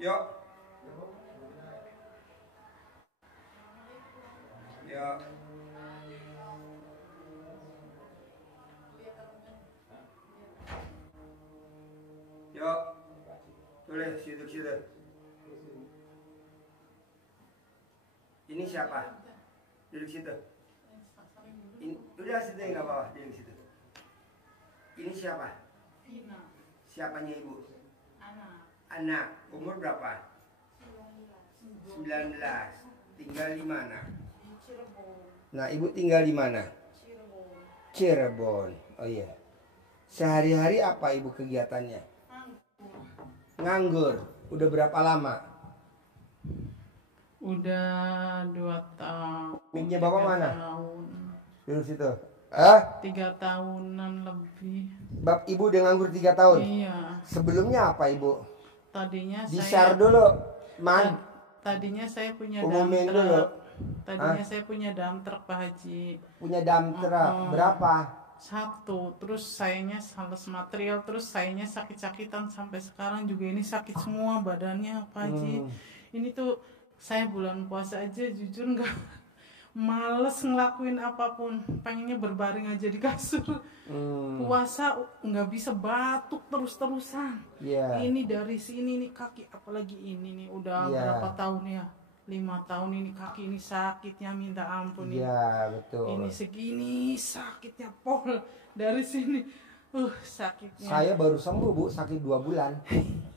Yuk. Yuk. Yuk. Tulis situ. Ini siapa? Duduk situ. Udah situ nggak bawah, duduk situ. Ini siapa? Siapanya ibu? Anak, umur berapa? 19. Tinggal di mana? Nah, ibu tinggal di mana? Cirebon. Oh iya. Sehari-hari apa ibu kegiatannya? Nganggur. Udah berapa lama? Udah 2 tahun. Miknya bapak mana? Tahun. Duduk situ. 3 tahunan lebih. Bab ibu udah nganggur 3 tahun? Iya. Sebelumnya apa ibu? Tadinya Di-share dulu, Man. Tadinya saya punya Umumin dump dulu. truck. Tadinya saya punya dump truck, Pak Haji. Punya dump truck. Berapa? 1. Terus sayanya sales material, terus sayanya sakit-sakitan sampai sekarang juga ini sakit semua badannya, Pak Haji. Ini tuh saya bulan puasa aja jujur nggak males ngelakuin apapun, pengennya berbaring aja di kasur. Puasa nggak bisa, batuk terus-terusan. Ini dari sini nih kaki, apalagi ini nih udah berapa tahun ya, 5 tahun ini kaki ini sakitnya minta ampun. Iya betul. Ini segini sakitnya pol dari sini, sakitnya. Saya baru sembuh bu, sakit 2 bulan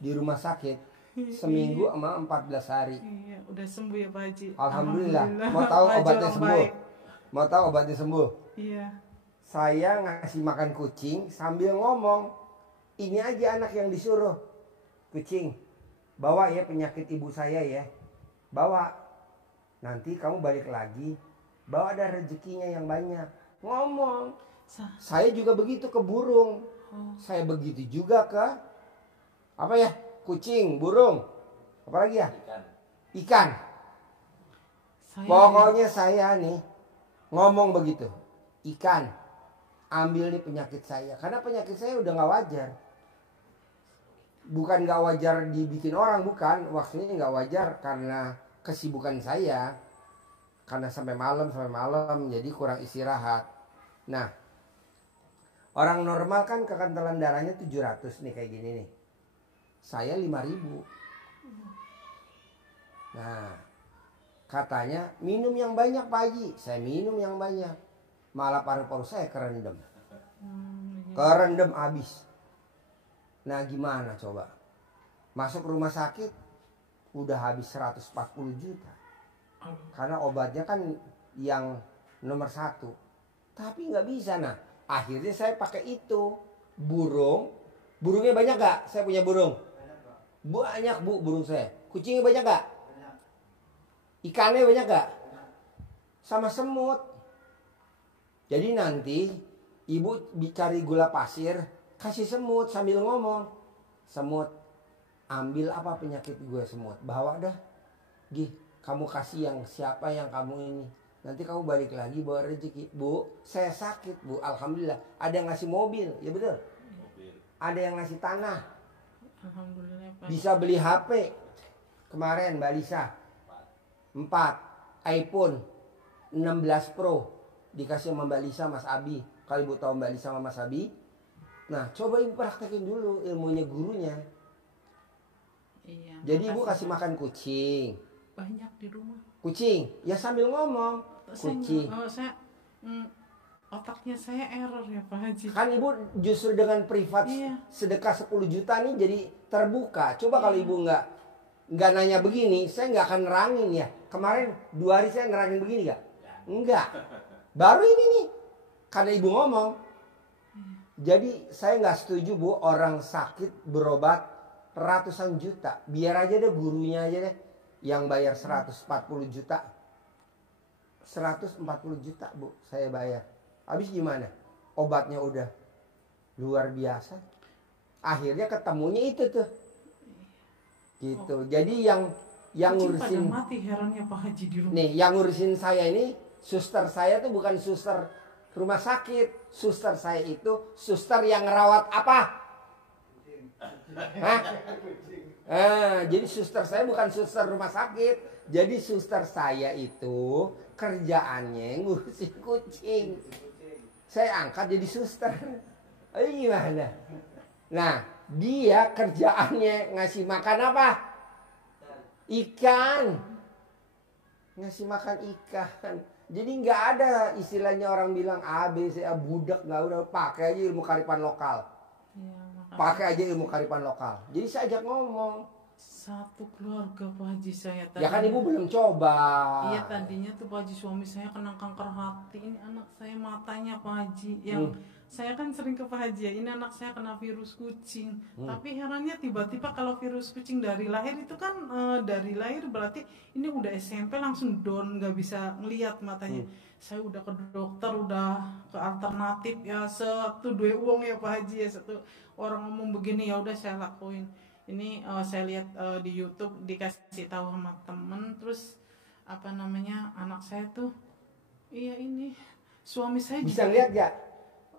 di rumah sakit. Seminggu sama 14 hari. Iya, udah sembuh ya Pak Haji. Alhamdulillah. Mau tahu obatnya sembuh? Mau tahu obatnya sembuh? Iya. Saya ngasih makan kucing sambil ngomong, ini aja anak yang disuruh. Kucing, bawa ya penyakit ibu saya ya. Bawa. Nanti kamu balik lagi, bawa ada rezekinya yang banyak. Ngomong. Saya juga begitu ke burung. Saya begitu juga ke apa ya? Kucing, burung, apa lagi ya? Ikan. Pokoknya saya nih ngomong begitu. Ikan, ambil nih penyakit saya. Karena penyakit saya udah gak wajar. Bukan gak wajar dibikin orang, bukan. Waktunya gak wajar karena kesibukan saya. Karena sampai malam, jadi kurang istirahat. Nah, orang normal kan kekentelan darahnya 700 nih kayak gini nih. Saya 5.000. Nah, katanya minum yang banyak Pak Haji. Saya minum yang banyak. Malah paru-paru saya kerendam. Kerendam habis. Nah gimana coba? Masuk rumah sakit udah habis 140 juta. Karena obatnya kan yang nomor 1. Tapi nggak bisa. Nah akhirnya saya pakai itu. Burungnya banyak gak? Saya punya burung. Banyak bu burung saya. Kucingnya banyak gak? Ikannya banyak gak? Sama semut. Jadi nanti ibu cari gula pasir, kasih semut sambil ngomong. Semut, ambil apa penyakit gue semut? Bawa dah. Gih, kamu kasih yang siapa yang kamu ini. Nanti kamu balik lagi bawa rezeki. Bu, saya sakit bu, alhamdulillah. Ada yang ngasih mobil, ya betul? Ada yang ngasih tanah. Alhamdulillah Pak. Bisa beli HP. Kemarin Mbak Lisa 4 iPhone 16 Pro dikasih sama Mbak Lisa Mas Abi. Kalau ibu tahu Mbak Lisa sama Mas Abi. Nah coba ibu praktekin dulu ilmunya gurunya. Iya. Jadi ibu kasih makan kucing. Banyak di rumah. Kucing, ya sambil ngomong. Kucing. Otaknya saya error ya Pak Haji. Kan ibu justru dengan privat sedekah 10 juta nih jadi terbuka. Coba kalau ibu nggak nanya begini, saya nggak akan nerangin ya. Kemarin 2 hari saya nerangin begini nggak? Enggak. Baru ini nih, karena ibu ngomong. Jadi saya nggak setuju bu orang sakit berobat ratusan juta. Biar aja deh gurunya aja deh yang bayar 140 juta. 140 juta Bu saya bayar. Habis gimana? Obatnya udah luar biasa. Akhirnya ketemunya itu tuh. Gitu. Jadi yang ngurusin pada mati herannya Pak Haji di rumah. nih, yang ngurusin saya ini suster saya tuh bukan suster rumah sakit. Suster saya itu suster yang ngerawat apa? Hah? Jadi suster saya bukan suster rumah sakit. Jadi suster saya itu kerjaannya ngurusin kucing. Saya angkat jadi suster. Gimana? Nah, dia kerjaannya ngasih makan apa? Ikan. Ngasih makan ikan. Jadi nggak ada istilahnya orang bilang A, B, C, A, budak. Nggak udah, pakai aja ilmu kearifan lokal. Ya, Pakai aja ilmu kearifan lokal. Jadi saya ajak ngomong. Satu keluarga Pak Haji saya tadi. Ya kan ibu belum coba. Iya, tadinya tuh Pak Haji suami saya kena kanker hati. Ini anak saya matanya Pak Haji. Yang saya kan sering ke Pak Haji ya. Ini anak saya kena virus kucing. Tapi herannya tiba-tiba kalau virus kucing dari lahir itu kan dari lahir berarti ini udah SMP langsung down, nggak bisa ngelihat matanya. Saya udah ke dokter, udah ke alternatif ya, satu dua uang ya Pak Haji ya, satu orang ngomong begini ya udah saya lakuin. Ini saya lihat di YouTube dikasih tahu sama temen, terus apa namanya anak saya tuh, iya ini suami saya Bisa juga ngeliat gak?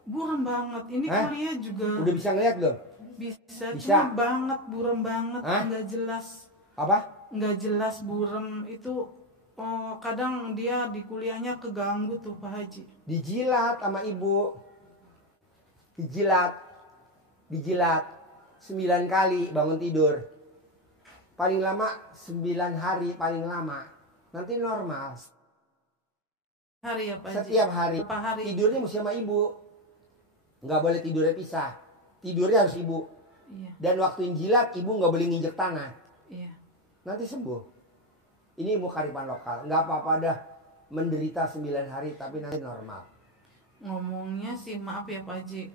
buram banget. Ini kuliah juga Udah bisa ngeliat belum? bisa. Bisa. Cuma banget buram banget, nggak jelas. Apa? Nggak jelas buram itu. Kadang dia di kuliahnya keganggu tuh Pak Haji. Dijilat sama ibu. Dijilat 9 kali bangun tidur. Paling lama 9 hari paling lama. Nanti normal. Hari ya Pak Haji? Setiap hari. Berapa hari? Tidurnya mesti sama ibu. Nggak boleh tidurnya pisah. Tidurnya harus ibu. Iya. Dan waktu jilat ibu nggak boleh nginjek tanah. Iya. Nanti sembuh. Ini ilmu kearifan lokal. Nggak apa-apa dah menderita 9 hari tapi nanti normal. Ngomongnya sih maaf ya Pak Haji,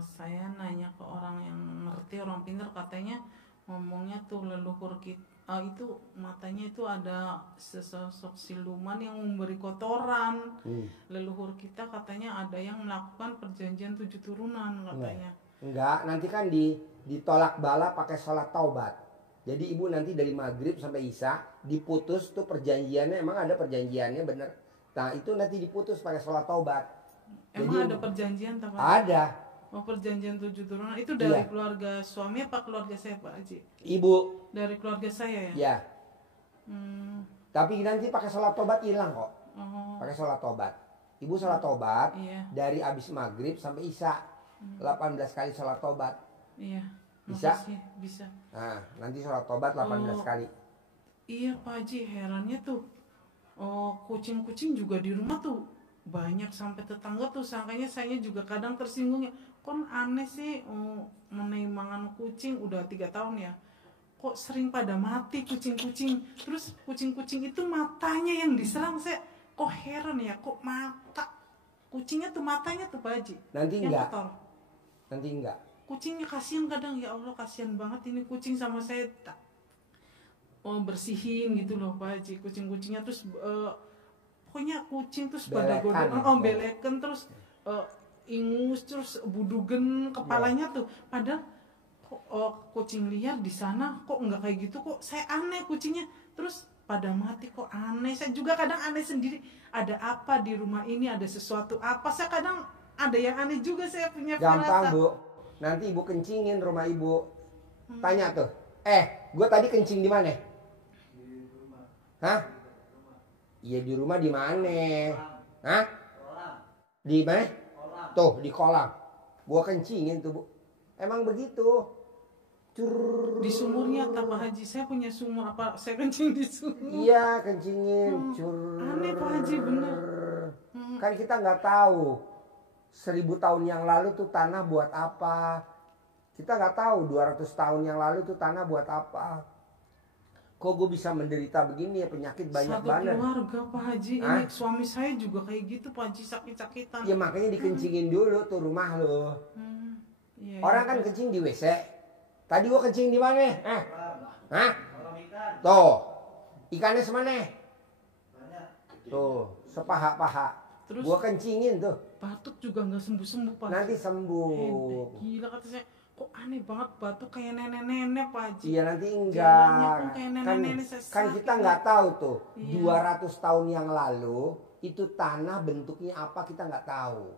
saya nanya ke orang yang ngerti, orang pintar, katanya ngomongnya tuh leluhur kita itu matanya itu ada sesosok siluman yang memberi kotoran. Leluhur kita katanya ada yang melakukan perjanjian 7 turunan katanya. Enggak, nanti kan ditolak bala pakai sholat taubat. Jadi ibu nanti dari maghrib sampai isya diputus tuh perjanjiannya, emang ada perjanjiannya bener. Nah itu nanti diputus pakai sholat taubat. Emang jadi, ada perjanjian Pak? Ada. Oh, perjanjian 7 turunan itu dari keluarga suami apa keluarga saya Pak Haji? Ibu. Dari keluarga saya ya? Ya. Tapi nanti pakai sholat taubat hilang kok. Pakai sholat taubat. Ibu sholat taubat dari abis maghrib sampai isya 18 kali sholat taubat. Iya. Bisa? Bisa. Nah, nanti sholat taubat 18 kali. Iya Pak Haji, herannya tuh kucing-kucing juga di rumah tuh banyak, sampai tetangga tuh sangkanya saya juga kadang tersinggung ya. Kok aneh sih mengenai mangan kucing udah 3 tahun ya. Kok sering pada mati kucing-kucing. Terus kucing-kucing itu matanya yang diserang, saya kok heran ya, kok mata kucingnya tuh matanya tuh Pak Haji. Nanti yang enggak. kotor. Nanti enggak. Kucingnya kasihan kadang, ya Allah kasihan banget ini kucing sama saya. Bersihin gitu loh Pak Haji kucing-kucingnya, terus pokoknya kucing terus pada godong belekan, terus ingus, terus budugen kepalanya tuh. Padahal kucing liar di sana kok nggak kayak gitu, kok saya aneh kucingnya terus pada mati, kok aneh. Saya juga kadang aneh sendiri, ada apa di rumah ini, ada sesuatu apa. Saya kadang ada yang aneh juga, saya punya gampang Bu, nanti ibu kencingin rumah ibu. Tanya tuh, gue tadi kencing di mana? Hah? Iya di rumah di mana? Hah? Di mana? Tuh di kolam. Gua kencingin tuh Bu. Emang begitu. Di sumurnya apa Pak Haji? Saya punya sumur, apa saya kencing di sumur? Iya kencingin. Aneh Pak Haji, bener. Kan kita nggak tahu 1000 tahun yang lalu tuh tanah buat apa. Kita nggak tahu 200 tahun yang lalu tuh tanah buat apa. Kok gue bisa menderita begini ya, penyakit banyak banget. Satu keluarga Pak Haji. Ini suami saya juga kayak gitu Pak Haji, sakit-sakitan. Ya makanya dikencingin dulu tuh rumah lo. Orang kan kencing di WC. Tadi gua kencing di mana? Hah? Tuh. Ikannya semana? Tuh, sepaha-paha. Terus Gua kencingin tuh. batuk juga nggak sembuh-sembuh Pak. Nanti sembuh. Gila kata saya, kok aneh banget batuk kayak nenek-nenek Pak Haji. Iya nanti Jalannya pun enggak. kayak Kan, nenek-nenek kan kita nggak tahu tuh. Iya. 200 tahun yang lalu itu tanah bentuknya apa kita nggak tahu.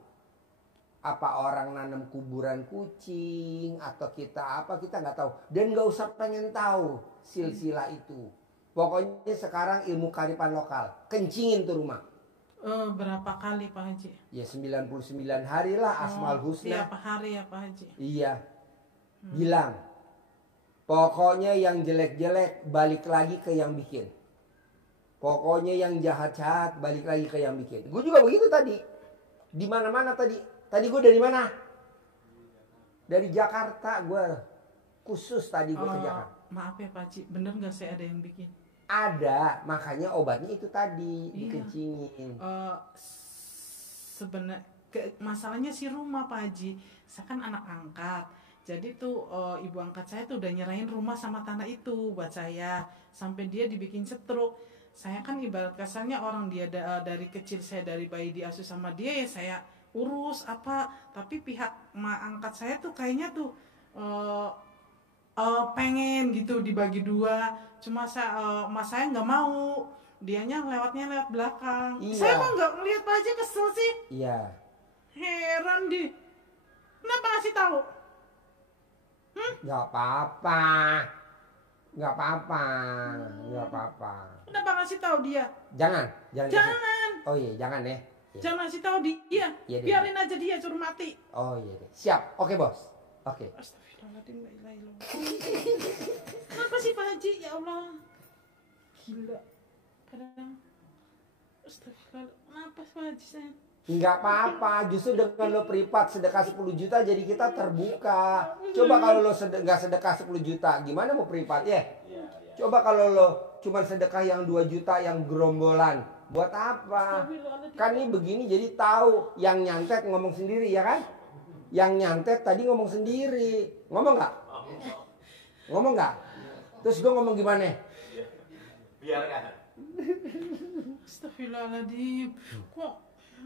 Apa orang nanam kuburan kucing atau kita apa kita nggak tahu. Dan nggak usah pengen tahu silsilah itu. Pokoknya sekarang ilmu kearifan lokal. Kencingin tuh rumah. Berapa kali Pak Haji? Ya 99 hari lah Asmaul Husna. Tiap hari ya Pak Haji. Iya. Bilang. Pokoknya yang jelek-jelek balik lagi ke yang bikin. Pokoknya yang jahat-jahat balik lagi ke yang bikin. Gue juga begitu tadi. Di mana-mana tadi. Tadi gue dari mana? Dari Jakarta gue. Khusus tadi gue ke Jakarta. Maaf ya Pak Haji, bener nggak saya ada yang bikin? Ada, makanya obatnya itu tadi Iya. dikencingin. Sebenarnya masalahnya si rumah Pak Haji, saya kan anak angkat. Jadi tuh ibu angkat saya tuh udah nyerahin rumah sama tanah itu buat saya sampai dia dibikin setruk. Saya kan ibarat kasarnya orang dia dari kecil saya dari bayi diasuh sama dia ya saya urus apa. Tapi pihak mak angkat saya tuh kayaknya tuh pengen gitu dibagi dua. Cuma mas saya nggak mau. Dianya lewatnya lewat belakang. Iya. Saya kok nggak ngeliat Pak Haji kesel sih. Iya. Heran di. Kenapa ngasih tahu? Nggak apa-apa. Nggak apa-apa. Nggak apa-apa. Kenapa ngasih tahu dia? Jangan. Jangan. Oh iya, jangan ya. Iya. Jangan ngasih tahu dia. Iya, deh. Biarin aja dia suruh mati. Oh iya deh. Siap. Oke bos. Oke. Astagfirullahaladzim, la ilaha illallah. Kenapa sih Pak Haji? Ya Allah. Gila. Kadang. Astagfirullah. Kenapa sih Pak Haji saya? Nggak apa-apa. Justru dengan lo privat sedekah 10 juta jadi kita terbuka. Coba kalau lo nggak sedekah 10 juta, gimana mau privat ya? Coba kalau lo cuma sedekah yang 2 juta yang gerombolan, buat apa? Kan ini begini jadi tahu yang nyantet ngomong sendiri ya kan? Yang nyantet tadi ngomong sendiri. Ngomong nggak? Ngomong nggak? Terus gue ngomong gimana? Biarkan. Astagfirullahaladzim. Kok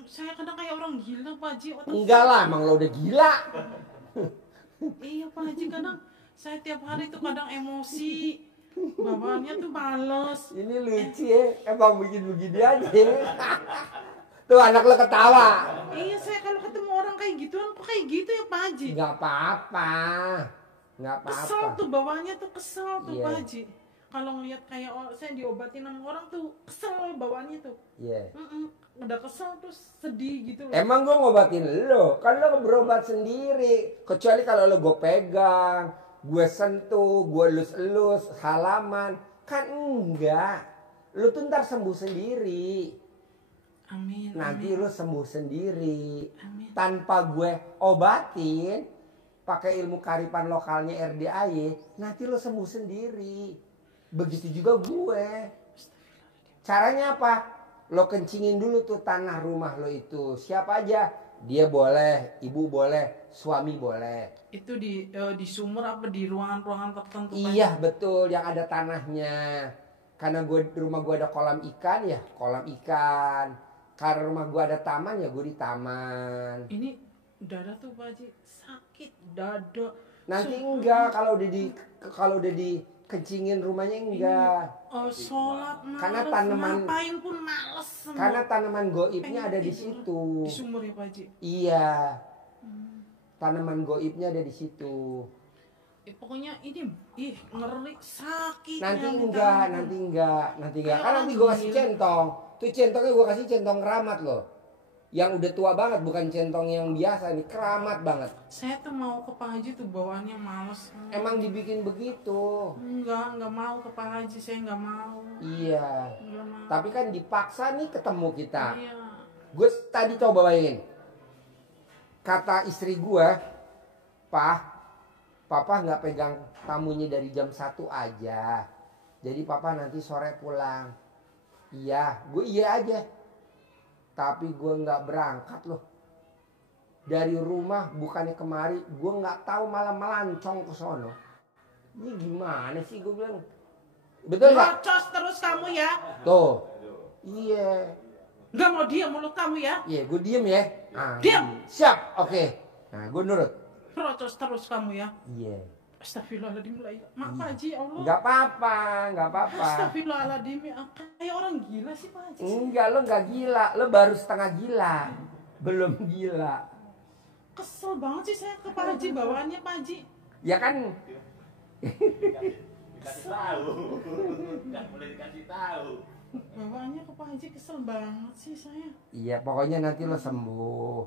saya kadang kayak orang gila Pak Haji. Enggak lah, emang lo udah gila. Iya Pak Haji, kadang saya tiap hari tuh kadang emosi. Bawaannya tuh males. Ini lucu ya, emang begini-begini aja. Tuh anak lo ketawa. Iya, saya kalau ketemu orang kayak gituan kok kayak gitu ya Pak Haji. Nggak apa-apa. Nggak Kesel apa-apa. tuh bawaannya tuh kesel tuh Iya. Pak Haji. Kalau ngeliat kayak saya diobatin sama orang tuh kesel bawaannya tuh. Iya. Udah kesel terus sedih gitu loh. Emang gue ngobatin lo, kan lo berobat sendiri. Kecuali kalau lo gue pegang, gue sentuh, gue elus-elus, halaman. Kan enggak. Lo tuh ntar sembuh sendiri. Amin. Nanti amin. lo sembuh sendiri. Amin. Tanpa gue obatin, pakai ilmu kearifan lokalnya RDAY, nanti lo sembuh sendiri. Begitu juga gue. Caranya apa? Lo kencingin dulu tuh tanah rumah lo itu. Siapa aja? Dia boleh, ibu boleh, suami boleh. Itu di sumur apa di ruangan-ruangan tertentu Pak Iya Haji? betul, yang ada tanahnya. Karena rumah gue ada kolam ikan ya, kolam ikan. Karena rumah gue ada taman ya, gue di taman. Ini dada tuh Pak Haji sakit dada. Nanti enggak kalau udah dikencingin rumahnya enggak. Sholat males, Karena tanaman- ngapain pun males semua. Karena tanaman goibnya Pengen ada di tidur. situ. Di sumur ya Pak Haji. Iya. Tanaman goibnya ada di situ. Pokoknya ini ngeri sakit. Nanti enggak. Kan nanti gue kasih centong. Tuh centongnya gue kasih centong keramat loh. Yang udah tua banget, bukan centong yang biasa nih, keramat banget. Saya tuh mau ke Pak Haji tuh bawaannya males. Emang dibikin begitu. Enggak mau ke Pak Haji, saya enggak mau. Iya. Enggak mau. Tapi kan dipaksa nih ketemu kita. Iya. Gue tadi coba bayangin. Kata istri gue, Papa nggak pegang tamunya dari jam 1 aja. Jadi Papa nanti sore pulang. Iya, gue iya aja. Tapi gue nggak berangkat loh. Dari rumah bukannya kemari, gue nggak tahu malah melancong ke sono. Ini gimana sih gue bilang? Betul nggak? Rocos terus kamu ya. Tuh. Iya. Nggak mau diam mulut kamu ya. Iya, gue diem ya. Nah, Diam. Siap, oke. Nah, gue nurut. Protes terus kamu ya. Iya. Astagfirullahaladzim. Maaf Pak Haji, Allah. Nggak apa-apa, nggak apa-apa. Astagfirullahaladzim. Kayak orang gila sih Pak Haji. Enggak, lo nggak gila. Lo baru setengah gila. Belum gila. Kesel banget sih saya ke Pak Haji, bawaannya Pak Haji. Ya kan, Dikasih tahu. Nggak boleh dikasih tahu. Bawaannya ke Pak Haji kesel banget sih saya. iya pokoknya nanti lo sembuh.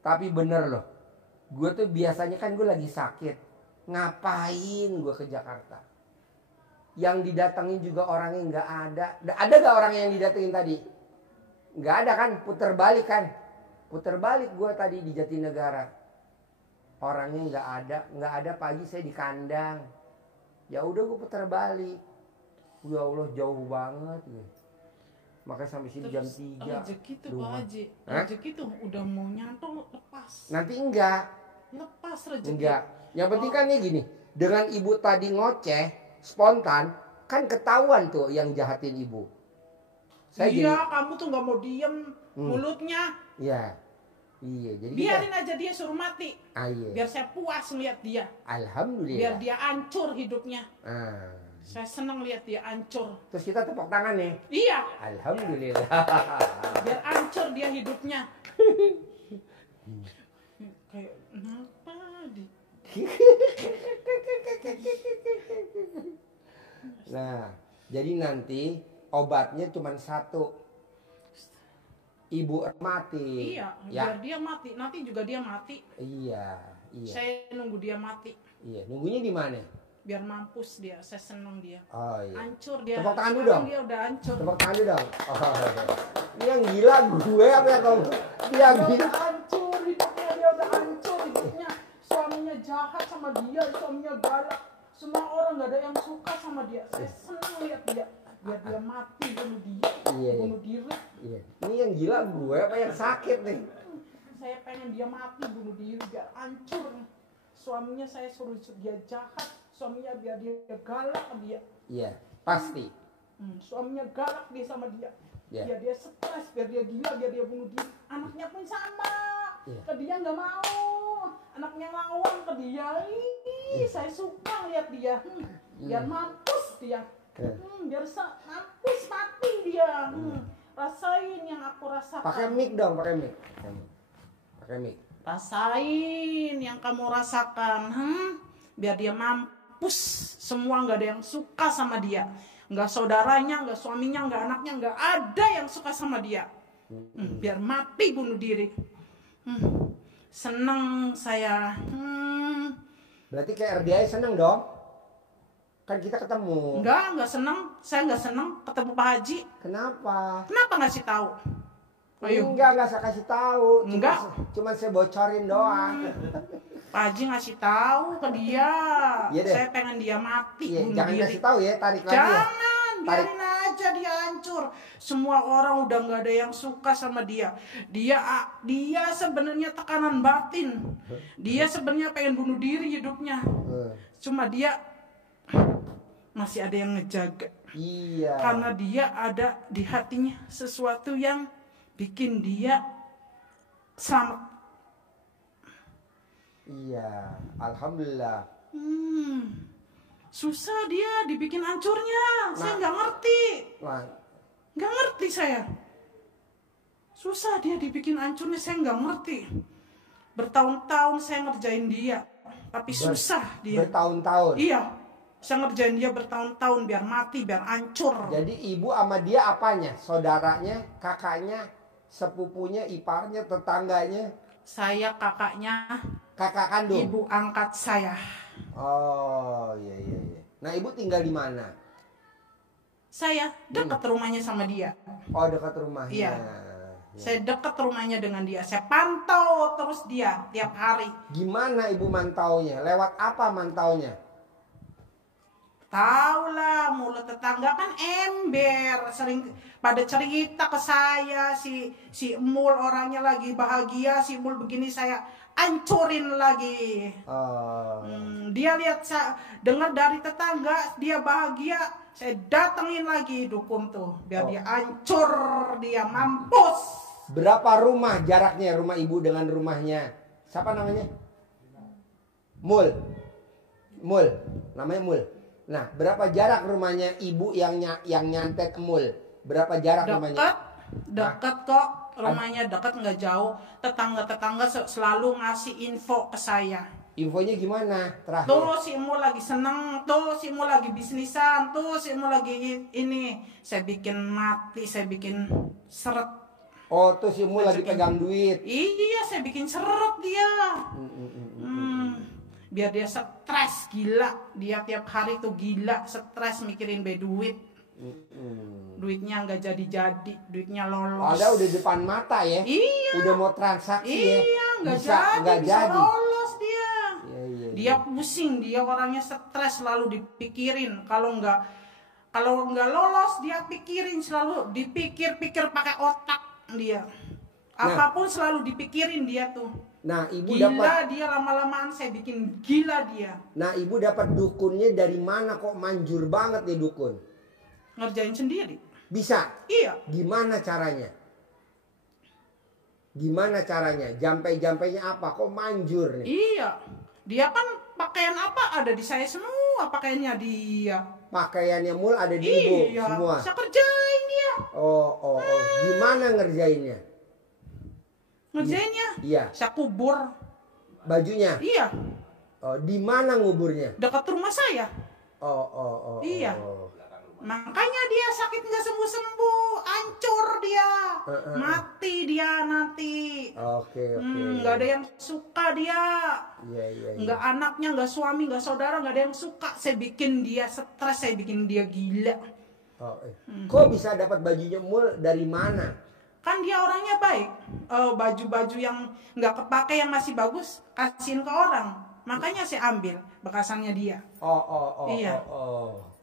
Tapi bener loh. Gue tuh biasanya kan gue lagi sakit. Ngapain gue ke Jakarta? Yang didatengin juga orangnya nggak ada. Ada gak orang yang didatengin tadi? Nggak ada kan? Puter balik kan? Puter balik gue tadi di Jatinegara. Orangnya nggak ada. Pagi saya di kandang. Ya udah gue puter balik. Ya Allah jauh banget. Makanya sampai sini jam 3. Rezeki tuh Pak Haji. Rezeki tuh udah mau nyantol lepas. Nanti enggak. Lepas rezeki. Enggak. Yang penting kan nih gini. Dengan ibu tadi ngoceh spontan. Kan ketahuan tuh yang jahatin ibu. Iya kamu tuh nggak mau diem mulutnya. Iya. Iya. Jadi biarin aja dia suruh mati. Iya. Biar saya puas melihat dia. Alhamdulillah. Biar dia hancur hidupnya. Ah. Saya senang lihat dia hancur. Terus kita tepuk tangan nih. Iya. Alhamdulillah. Biar hancur dia hidupnya. Kayak kenapa di? Nah, jadi nanti obatnya cuma satu. Ibu mati. Iya, ya. biar dia mati. Nanti juga dia mati. Iya. Saya nunggu dia mati. Iya, nunggunya di mana? Biar mampus dia, saya senang dia. Oh iya. Hancur dia. Tepuk tangan dulu Sekarang dong. Dia udah hancur. Tepuk tangan dulu dong. Oh, ini yang gila gue apa ya kamu? Dia yang Dia gila. udah hancur hidupnya, dia udah hancur hidupnya. Suaminya jahat sama dia, suaminya galak. Semua orang nggak ada yang suka sama dia. Saya senang lihat dia. Biar dia mati, bunuh dia, Iya, iya. bunuh diri. Iya. Ini yang gila gue apa yang sakit nih? Saya pengen dia mati, bunuh diri, biar hancur. Suaminya saya suruh dia jahat, suaminya biar dia galak ke dia. Iya, pasti. Suaminya galak dia sama dia. Iya. Biar dia stres, biar dia gila, biar dia bunuh diri. Anaknya pun sama. Iya. Ke dia nggak mau. Anaknya ngawang ke dia. Saya suka lihat dia. Biar mampus dia. Biar mampus mati dia. Rasain yang aku rasakan. Pakai mic dong, pakai mic. Pakai mic. Rasain yang kamu rasakan. Biar dia mampus. Semua nggak ada yang suka sama dia. Nggak saudaranya, nggak suaminya, nggak anaknya, nggak ada yang suka sama dia. Biar mati bunuh diri. Seneng saya. Berarti kayak RDI seneng dong? Kan kita ketemu. Nggak seneng. Saya nggak seneng ketemu Pak Haji. Kenapa? Kenapa ngasih tahu? Ayo. Enggak saya kasih tahu. Enggak. Cuma saya bocorin doang. Pak Haji ngasih tahu ke dia. Iya deh. Saya pengen dia mati Iya, bunuh jangan diri. kasih tahu ya, tarik lagi ya. Jangan, biarin aja dia hancur. Semua orang udah nggak ada yang suka sama dia. Dia sebenarnya tekanan batin. Dia sebenarnya pengen bunuh diri hidupnya. Cuma dia masih ada yang ngejaga. Iya. Karena dia ada di hatinya sesuatu yang bikin dia selamat. Iya, alhamdulillah. Susah dia dibikin hancurnya. Saya nggak ngerti. Wah, Nggak ngerti saya. Susah dia dibikin hancurnya, saya nggak ngerti. Bertahun-tahun saya ngerjain dia, tapi susah dia. bertahun-tahun. Iya, saya ngerjain dia bertahun-tahun biar mati, biar hancur. Jadi ibu sama dia apanya? Saudaranya, kakaknya, sepupunya, iparnya, tetangganya, Saya kakaknya, kakak kandung. ibu angkat saya. Oh, iya. Nah, ibu tinggal di mana? Saya dekat rumahnya sama dia. Oh, dekat rumahnya. Iya. Ya. Saya dekat rumahnya dengan dia. Saya pantau terus dia tiap hari. Gimana ibu mantaunya? Lewat apa mantaunya? Tahu lah, mulut tetangga kan ember, sering pada cerita ke saya si Emul orangnya lagi bahagia, si Emul begini saya ancurin lagi. Dia lihat dengar dari tetangga dia bahagia, saya datengin lagi dukun tuh biar dia hancur, dia mampus. Berapa rumah jaraknya rumah ibu dengan rumahnya? Siapa namanya? Mul. Namanya Mul. Nah, berapa jarak rumahnya ibu yang nyantet Mul? Berapa jarak rumahnya? Dekat kok, rumahnya dekat, nggak jauh. Tetangga-tetangga selalu ngasih info ke saya. Infonya gimana? Terakhir. Tuh si Mul lagi seneng, tuh si Mul lagi bisnisan, tuh si Mul lagi ini. Saya bikin mati, saya bikin seret. Oh, tuh si Mul lagi pegang duit. Iya, saya bikin seret dia. Biar dia stres gila, dia tiap hari tuh gila stres mikirin duit. Duitnya nggak jadi, duitnya lolos. Ada udah depan mata ya. Iya. Udah mau transaksi ya. Iya, nggak bisa lolos dia. Iya. Dia pusing, dia orangnya stres, selalu dipikirin. Kalau nggak lolos dia pikirin, selalu dipikir-pikir pakai otak dia. Apapun selalu dipikirin dia tuh. Nah, ibu gila dia, lama-lamaan saya bikin gila dia. Nah, ibu dapat dukunnya dari mana kok manjur banget nih dukun? Ngerjain sendiri. Bisa? Iya. Gimana caranya? Jampai-jampainya apa? Kok manjur nih? Iya. Dia kan pakaian apa ada di saya semua, pakaiannya dia. Pakaiannya Mul ada di ibu semua. Saya kerjain dia. Oh. Gimana ngerjainnya? Iya. Saya kubur bajunya. Iya. Oh, di mana nguburnya? Dekat rumah saya. Oh. Iya. Makanya dia sakit nggak sembuh-sembuh, hancur dia, mati dia nanti. Oke. Nggak ada yang suka dia. Iya. Nggak anaknya, nggak suami, nggak saudara, nggak ada yang suka. Saya bikin dia stres, saya bikin dia gila. Kok bisa dapat bajunya Mul dari mana? Kan dia orangnya baik. Baju-baju yang nggak kepake yang masih bagus kasihin ke orang. Makanya saya ambil bekasannya dia.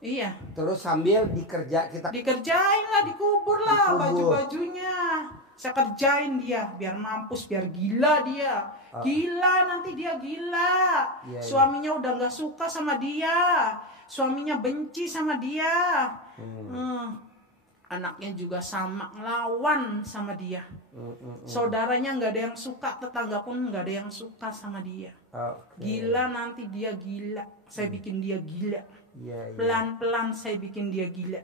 Iya. Terus sambil dikerjain lah, dikubur lah baju-bajunya. Saya kerjain dia biar mampus, biar gila dia. Gila, nanti dia gila. Suaminya udah nggak suka sama dia. Suaminya benci sama dia. Anaknya juga sama, ngelawan sama dia. Saudaranya nggak ada yang suka, tetangga pun nggak ada yang suka sama dia. Gila, nanti dia gila. Saya bikin dia gila. Pelan-pelan saya bikin dia gila.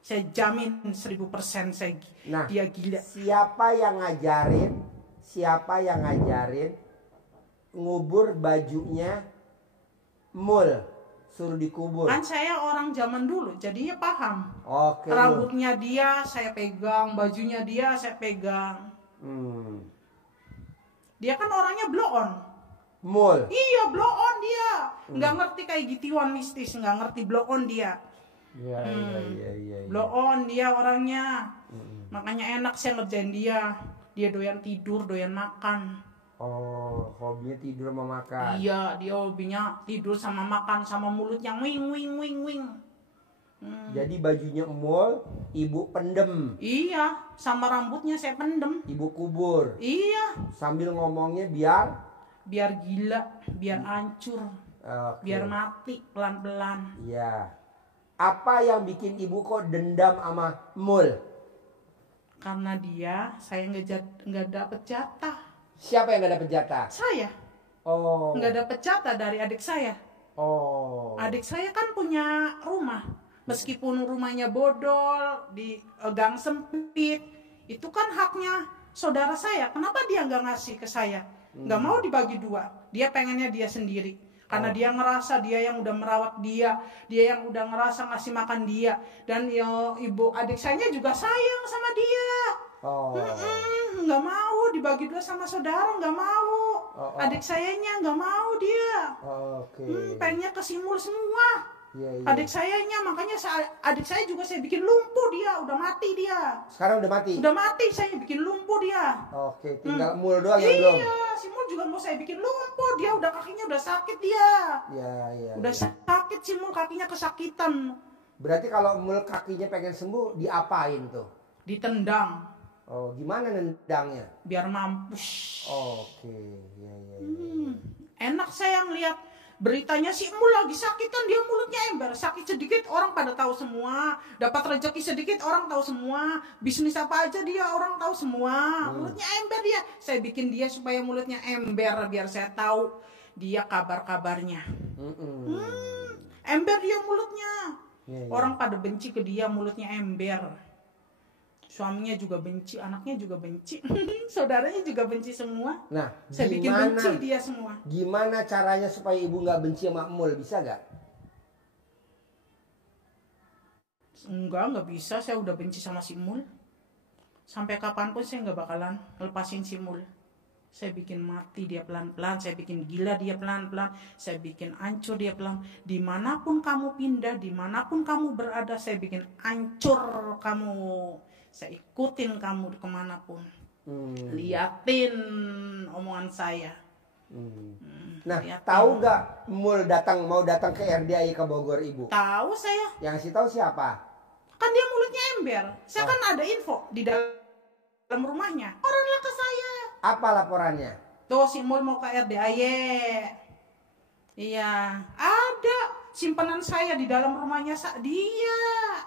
Saya jamin 1000% dia gila. Siapa yang ngajarin ngubur bajunya Mul? Suruh dikubur. Kan saya orang zaman dulu, jadinya paham. Oke. Rambutnya dia saya pegang, bajunya dia saya pegang. Dia kan orangnya blow on. Mul. Iya, blow on dia. Nggak ngerti kayak gituan mistis, nggak ngerti blow on dia. Iya. Blow on dia orangnya. Makanya enak saya ngerjain dia. Dia doyan tidur, doyan makan. Oh, hobinya tidur sama makan. Iya, dia hobinya tidur sama makan, sama mulutnya wing. Jadi bajunya Mul, ibu pendem. Iya, sama rambutnya saya pendem. Ibu kubur. Iya. Sambil ngomongnya biar gila, biar hancur, biar mati pelan-pelan. Iya. Apa yang bikin ibu kok dendam sama Mul? Karena saya nggak dapet jatah. Siapa yang gak dapet jatah? Saya. Oh. Nggak dapet jatah dari adik saya. Oh. Adik saya kan punya rumah. Meskipun rumahnya bodol, di gang sempit. Itu kan haknya saudara saya. Kenapa dia nggak ngasih ke saya? Nggak mau dibagi dua. Dia pengennya dia sendiri. Karena dia ngerasa dia yang udah merawat dia yang udah ngerasa ngasih makan dia. Dan ibu adik saya juga sayang sama dia. Nggak mau dibagi dua sama saudara, nggak mau. Adik sayanya nggak mau dia. Oke. Pengennya kesimul semua. Iya, iya. Adik sayanya, makanya adik saya juga saya bikin lumpuh dia, udah mati dia. Sekarang udah mati? Udah mati, saya bikin lumpuh dia. Oke, tinggal Mul doang yang belum? Iya, si Mul juga mau saya bikin lumpuh, dia udah kakinya udah sakit dia. Iya, iya. Udah sakit si Mul, kakinya kesakitan. Berarti kalau Mul kakinya pengen sembuh, diapain tuh? Ditendang. Oh, gimana nendangnya? Biar mampus. Oke, iya, iya, iya. Enak saya ngeliat beritanya si Mul lagi sakitan, dia mulutnya ember, sakit sedikit orang pada tahu semua, dapat rezeki sedikit orang tahu semua, bisnis apa aja dia orang tahu semua, mulutnya ember dia. Saya bikin dia supaya mulutnya ember biar saya tahu dia kabar-kabarnya. Ember dia mulutnya. Iya, iya. Orang pada benci ke dia, mulutnya ember. Suaminya juga benci, anaknya juga benci, saudaranya juga benci semua. Nah, saya bikin benci dia semua. Gimana caranya supaya ibu nggak benci sama Mul, bisa gak? Enggak bisa, saya udah benci sama si Mul. Sampai kapanpun saya nggak bakalan lepasin si Mul. Saya bikin mati dia pelan-pelan, saya bikin gila dia pelan-pelan, saya bikin hancur dia pelan. Dimanapun kamu pindah, dimanapun kamu berada, saya bikin hancur kamu. Saya ikutin kamu kemanapun. Liatin omongan saya. Nah, liatin. tahu gak Mul mau datang ke RDI ke Bogor ibu? Tahu saya. Yang ngasih tahu siapa? Kan dia mulutnya ember. Saya kan ada info di dalam rumahnya. Oranglah ke saya. Apa laporannya? Tuh si Mul mau ke RDAY. Iya, ada simpanan saya di dalam rumahnya dia.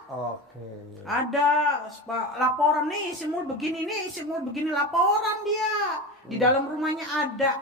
Oke. Ada laporan nih, si Mul begini nih, si Mul begini, laporan dia. Di dalam rumahnya ada.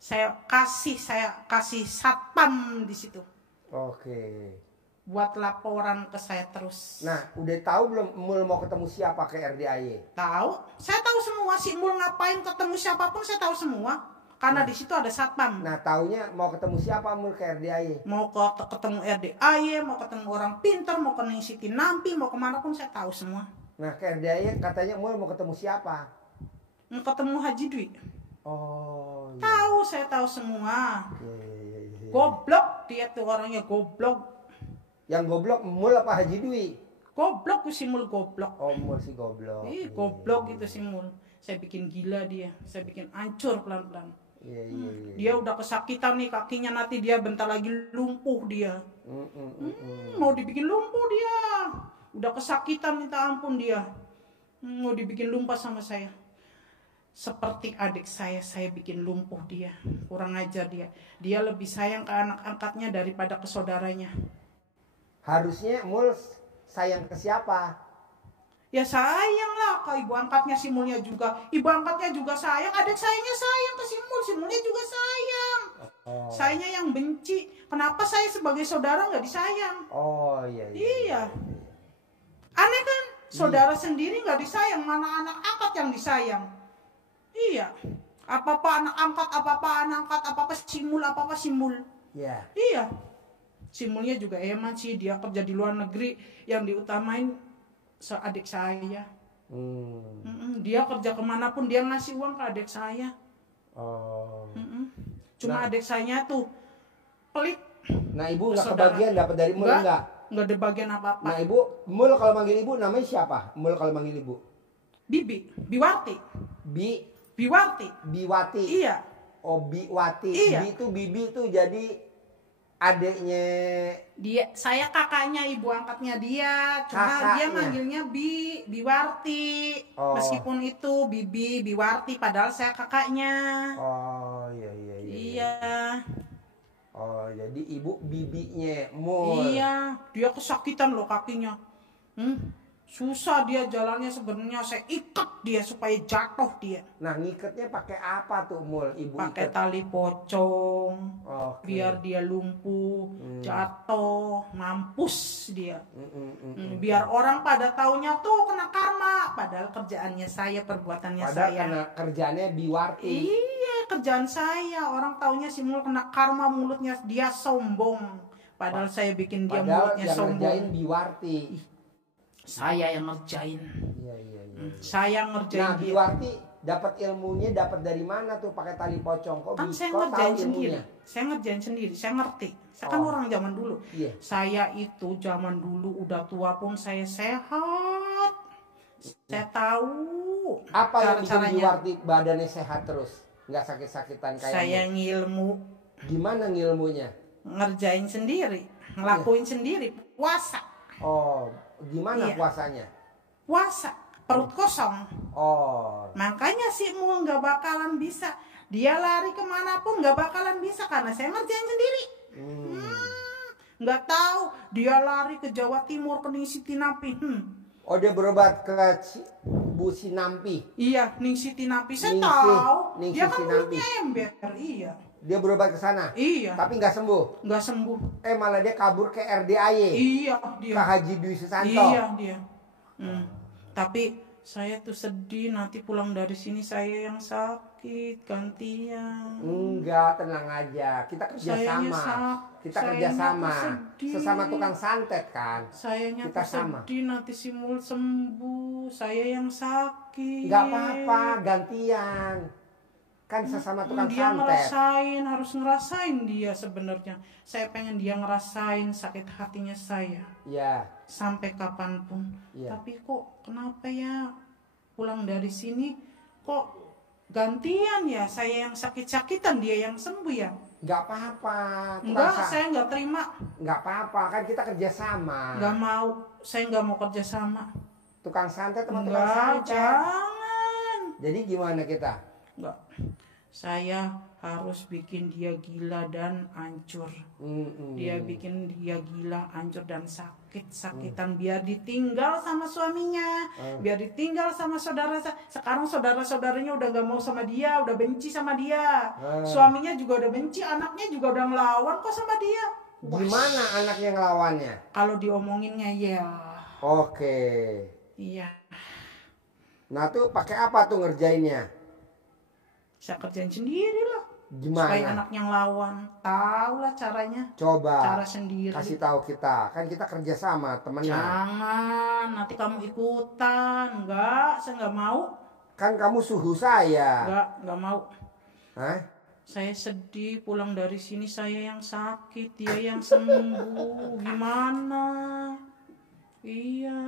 Saya kasih satpam di situ. Oke. Buat laporan ke saya terus. Nah, udah tahu belum Mul mau ketemu siapa ke RDAY? Tahu? Saya tahu semua si Mul ngapain ketemu siapapun saya tahu semua. Karena di situ ada satpam. Nah, taunya mau ketemu siapa Mul ke RDAY? Mau ketemu RDAY, mau ketemu orang pintar, mau ke Siti Nampi, mau kemana pun saya tahu semua. Nah, ke RDAY katanya Mul mau ketemu siapa? Mau ketemu Haji Dwi. Oh, iya. Tahu, saya tahu semua. Iya. Goblok dia tuh orangnya, goblok. Yang goblok Mul apa Haji Dwi? Goblok si Mul, goblok. Oh, Mul si goblok. Ih, goblok itu si Mul. Saya bikin gila dia, saya bikin hancur pelan-pelan. Iya. Dia udah kesakitan nih kakinya, nanti dia bentar lagi lumpuh dia. Mau dibikin lumpuh dia. Udah kesakitan minta ampun dia. Mau dibikin lumpuh sama saya. Seperti adik saya bikin lumpuh dia. Kurang ajar dia. Dia lebih sayang ke anak angkatnya daripada ke saudaranya. Harusnya Mul sayang ke siapa? Ya sayang lah ke ibu angkatnya si Mulnya juga. Ibu angkatnya juga sayang. Adik sayanya sayang ke si Mulnya juga sayang. Sayanya yang benci. Kenapa saya sebagai saudara nggak disayang? Oh iya. Aneh kan? Saudara sendiri nggak disayang, mana anak angkat yang disayang? Iya. Apa-apa anak angkat, apa-apa si Mul. Iya. Iya. Si Mulnya juga eman sih, dia kerja di luar negeri, yang diutamain adik saya. Dia kerja kemanapun dia ngasih uang ke adik saya. Cuma adik saya tuh pelit. Nah, ibu nggak kebagian dapat dari Mul nggak? Nggak ada bagian apa-apa. Nah, ibu Mul kalau manggil ibu namanya siapa? Mul kalau manggil ibu? Biwati. Biwati. Iya. Oh, Biwati. Iya. Bi itu Bibi tuh jadi adeknya dia, saya kakaknya ibu angkatnya dia, cuma kakaknya. Dia manggilnya Biwarti. Meskipun itu Biwarti, padahal saya kakaknya. Oh iya. Iya. Oh, jadi ibu bibinya Mul. Iya, dia kesakitan loh kakinya. Susah dia jalannya sebenarnya, saya ikat dia supaya jatuh dia. Nah, ngikatnya pakai apa tuh Mul? Ibu pakai ikat tali pocong. Okay. Biar dia lumpuh, jatuh, mampus dia. Biar orang pada taunya tuh kena karma, padahal kerjaannya saya, perbuatannya padahal saya. Karena kerjaannya Biwarti. Iya, kerjaan saya. Orang taunya si Mul kena karma, mulutnya dia sombong. Padahal saya bikin dia mulutnya sombong. Padahal yang ngerjain Biwarti. Saya yang ngerjain. Iya. Saya ngerjain nah, dia. Biwarti Dapat ilmunya dapat dari mana tuh pakai tali pocong? Kok Kan saya kok ngerjain tahu sendiri. ilmunya? Saya ngerjain sendiri, saya ngerti. Saya kan orang zaman dulu. Iya. Saya itu zaman dulu udah tua pun saya sehat. Saya tahu Apa yang bikin cara-caranya. Giwarti badannya sehat terus? Nggak sakit-sakitan kayak Saya lu? ngilmu, Gimana ngilmunya? ngerjain sendiri, ngelakuin sendiri, puasa. Oh, gimana Iya. puasanya? Puasa, perut kosong. Oh, Makanya si Mul nggak bakalan bisa. Dia lari kemanapun nggak bakalan bisa karena saya ngerjain sendiri. Nggak tahu dia lari ke Jawa Timur ke Ning Siti Nampi. oh dia berobat ke Bu Sinampi. Iya, Ning Siti Nampi saya Ningsih, tahu. Ningsih Dia kan Sinampi. mulutnya ember. Iya, Dia berobat ke sana. iya. Tapi nggak sembuh. Nggak sembuh. Malah dia kabur ke RDAY. Iya, Ke dia. Haji Dwi Susanto. Iya, dia. Tapi saya tuh sedih nanti pulang dari sini saya yang sakit gantian. Enggak, tenang aja. Kita Sayanya kerjasama. Kita sayanya kerjasama. tuh sedih. Sesama tukang santet kan. Sayanya Kita tuh sama. sedih nanti si Mul sembuh, saya yang sakit. Enggak apa-apa, gantian. Kan sesama tukang Dia santet. ngerasain, harus ngerasain dia sebenarnya. Saya pengen dia ngerasain sakit hatinya saya Ya, sampai kapanpun. Iya. Tapi kok kenapa ya pulang dari sini kok gantian ya, saya yang sakit-sakitan dia yang sembuh ya? enggak apa-apa. Enggak, saya enggak terima. Enggak apa-apa, kan kita kerjasama. Enggak mau, saya enggak mau kerja sama. Tukang santet sama tukang Enggak, santet. jangan. Jadi gimana kita? Enggak. Saya harus bikin dia gila dan hancur. Dia bikin dia gila, hancur dan sakit-sakitan biar ditinggal sama suaminya, biar ditinggal sama saudara. Sekarang saudara-saudaranya udah gak mau sama dia, udah benci sama dia. Suaminya juga udah benci, anaknya juga udah ngelawan kok sama dia. Wah, Gimana anaknya ngelawannya? kalau diomonginnya ya, Oke. iya. Nah tuh pakai apa tuh ngerjainnya? Saya kerjain sendiri lah. Gimana? Supaya anaknya ngelawan, tahu lah caranya. Coba Cara sendiri. kasih tahu kita. Kan kita kerjasama temenan. Jangan, nanti kamu ikutan. Enggak, saya enggak mau. Kan kamu suhu saya. Enggak mau. Hah? Saya sedih pulang dari sini, saya yang sakit, dia yang sembuh. Gimana? Iya.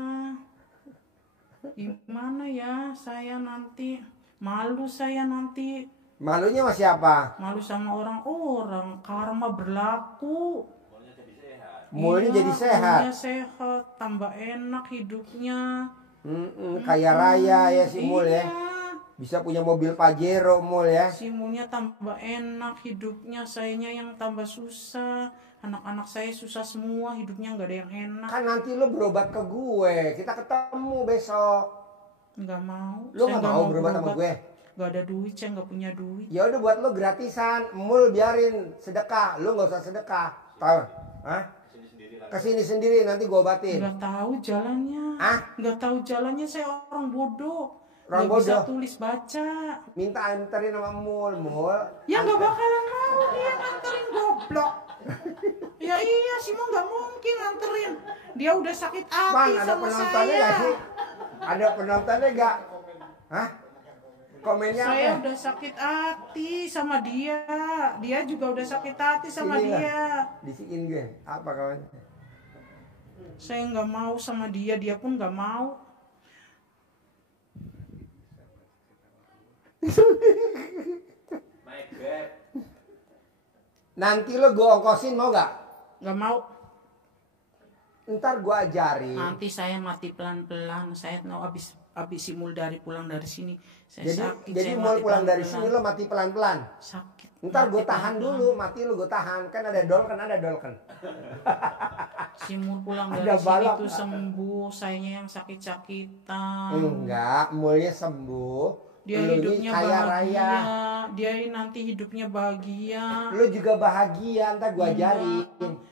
Gimana ya saya nanti? Malu saya nanti. Malunya sama siapa? Malu sama orang-orang. Karma berlaku. Mulanya Iya, jadi sehat. mulanya sehat, tambah enak hidupnya. Kaya raya ya si Mul ya. Iya. Bisa punya mobil Pajero Mul ya. Si Mulnya tambah enak hidupnya, sayanya yang tambah susah. Anak-anak saya susah semua, hidupnya nggak ada yang enak. Kan nanti lo berobat ke gue. Kita ketemu besok. Nggak mau. Lo Saya nggak mau berobat sama gue? Nggak ada duit, saya nggak punya duit. Ya udah buat lo gratisan. Mul biarin sedekah. Lo nggak usah sedekah. Tahu? Hah? Kesini sendiri nanti gue obatin. Nggak tahu jalannya. Nggak tahu jalannya, saya orang bodoh. Orang Nggak bisa bodoh. tulis baca. Minta anterin sama Mul. Mul. Ya nggak bakalan mau dia nganterin, goblok. Ya iya sih, mau nggak mungkin nganterin. Dia udah sakit hati Bang, ada sama penontonnya saya. gak sih? Ada penontonnya gak? Hah? Komennya Saya apa? udah sakit hati sama dia. Dia juga udah sakit hati sama Inilah. dia. Bisikin gue. Apa kawan? Saya nggak mau sama dia, dia pun nggak mau. Nanti lo gue ongkosin mau gak? Nggak mau. Ntar gue ajarin. Nanti saya mati pelan-pelan. Saya mau habis si Mul dari pulang dari sini. Saya sakit. Jadi saya Mul mati pulang dari pelan-pelan. sini lo mati pelan-pelan. Sakit. Ntar gue mati tahan pelan-pelan. dulu, mati lo gue tahan. Kan ada dolken. Si Mul pulang Ada dari sini balap. tuh sembuh. Sayanya yang sakit-sakitan. Enggak, Mulnya sembuh. Dia Lo ini hidupnya kaya bahagia. raya. Dia nanti hidupnya bahagia. Lo juga bahagia, ntar gue ajarin.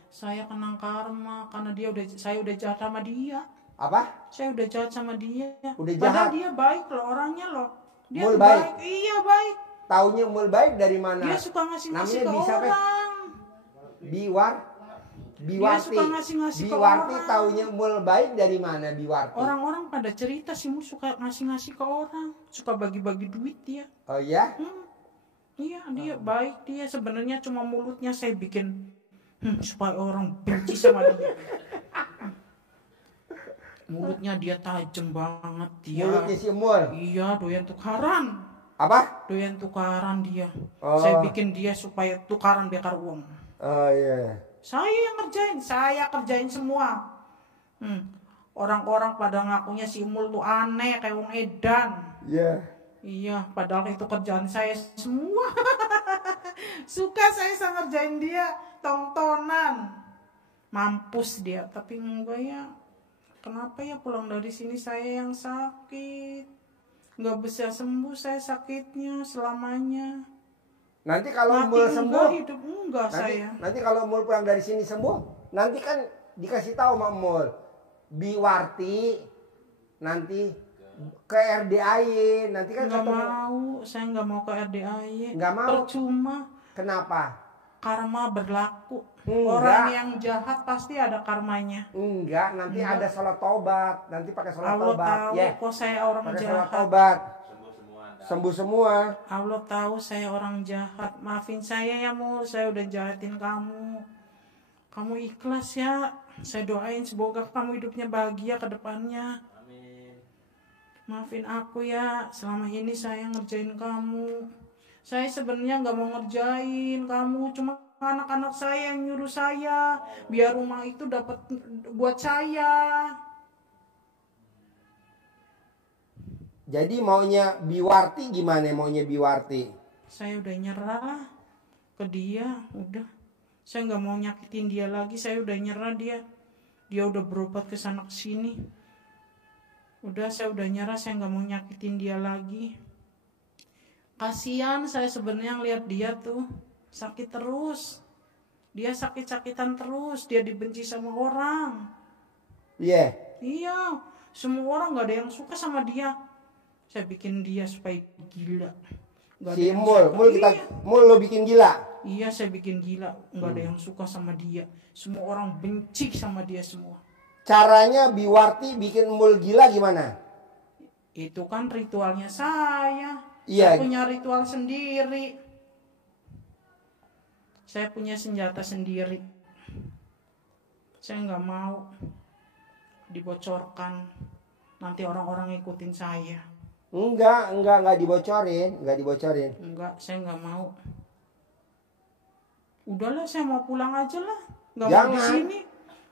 Saya kenang karma karena saya udah jahat sama dia. Apa? Saya udah jahat sama dia. Udah Padahal jahat? dia baik loh orangnya loh. Dia Mul tuh baik? baik. Iya baik. Taunya Mul baik dari mana? Dia suka ngasih Namanya ke bisa, Pe? orang. Biwar? Biwarti. Dia suka ngasih-ngasih ke Biwarti orang. taunya Mul baik dari mana Biwarti? Orang-orang pada cerita si Mul suka ngasih-ngasih ke orang, suka bagi-bagi duit dia. Oh ya? Iya, dia baik dia. Sebenarnya cuma mulutnya saya bikin supaya orang benci sama dia. Mulutnya dia tajam banget dia. Mulutnya si Mul. Iya, doyan tukaran. Apa? Doyan tukaran dia. Oh. Saya bikin dia supaya tukaran biar uang. Oh iya. Saya yang ngerjain, saya kerjain semua. Orang-orang pada ngakunya si Mul tuh aneh kayak wong edan. Iya. Iya, padahal itu kerjaan saya semua. Suka saya ngerjain dia, tontonan. Mampus dia, tapi enggak ya. Kenapa ya pulang dari sini saya yang sakit? Enggak bisa sembuh saya sakitnya selamanya. Nanti kalau Mati Mul enggak, sembuh, hidup enggak saya. nanti kalau Mul pulang dari sini sembuh, nanti kan dikasih tahu sama Mul, Biwarti nanti ke RDAY, nanti kan Enggak ketemu. mau, saya enggak mau ke RDAY. Nggak mau? Percuma. Kenapa? Karma berlaku. Enggak. Orang yang jahat pasti ada karmanya. Enggak, nanti ada sholat tobat, nanti pakai sholat Allah tobat. tahu Ya, kok saya orang pakai sholat jahat. tobat, Sembuh semua Anda. sembuh semua. Allah tahu saya orang jahat. Maafin saya ya Mul, saya udah jahatin kamu. Kamu ikhlas ya. Saya doain semoga kamu hidupnya bahagia ke depannya. Amin. Maafin aku ya, selama ini saya ngerjain kamu. Saya sebenarnya nggak mau ngerjain kamu, cuma anak-anak saya yang nyuruh saya biar rumah itu dapat buat saya. Jadi maunya Biwarti gimana? Maunya Biwarti? Saya udah nyerah ke dia, udah. Saya nggak mau nyakitin dia lagi, saya udah nyerah dia. Dia udah berobat ke sana ke sini. Udah, saya udah nyerah, saya nggak mau nyakitin dia lagi. Kasihan saya sebenarnya ngeliat dia tuh sakit terus. Dia sakit-sakitan terus, dia dibenci sama orang. Iya. Iya, semua orang nggak ada yang suka sama dia. Saya bikin dia supaya gila. Nggak ada Si yang Mul, suka. Mul kita, Iya. Mul lo bikin gila. Iya, saya bikin gila. Nggak ada yang suka sama dia. Semua orang benci sama dia semua. Caranya Biwarti bikin Mul gila gimana? Itu kan ritualnya saya. Iya. Saya punya ritual sendiri. Saya punya senjata sendiri. Saya nggak mau dibocorkan. Nanti orang-orang ngikutin saya. Enggak dibocorin, enggak dibocorin. Enggak, saya nggak mau. Udahlah, saya mau pulang aja lah. Nggak mau Jangan. di sini.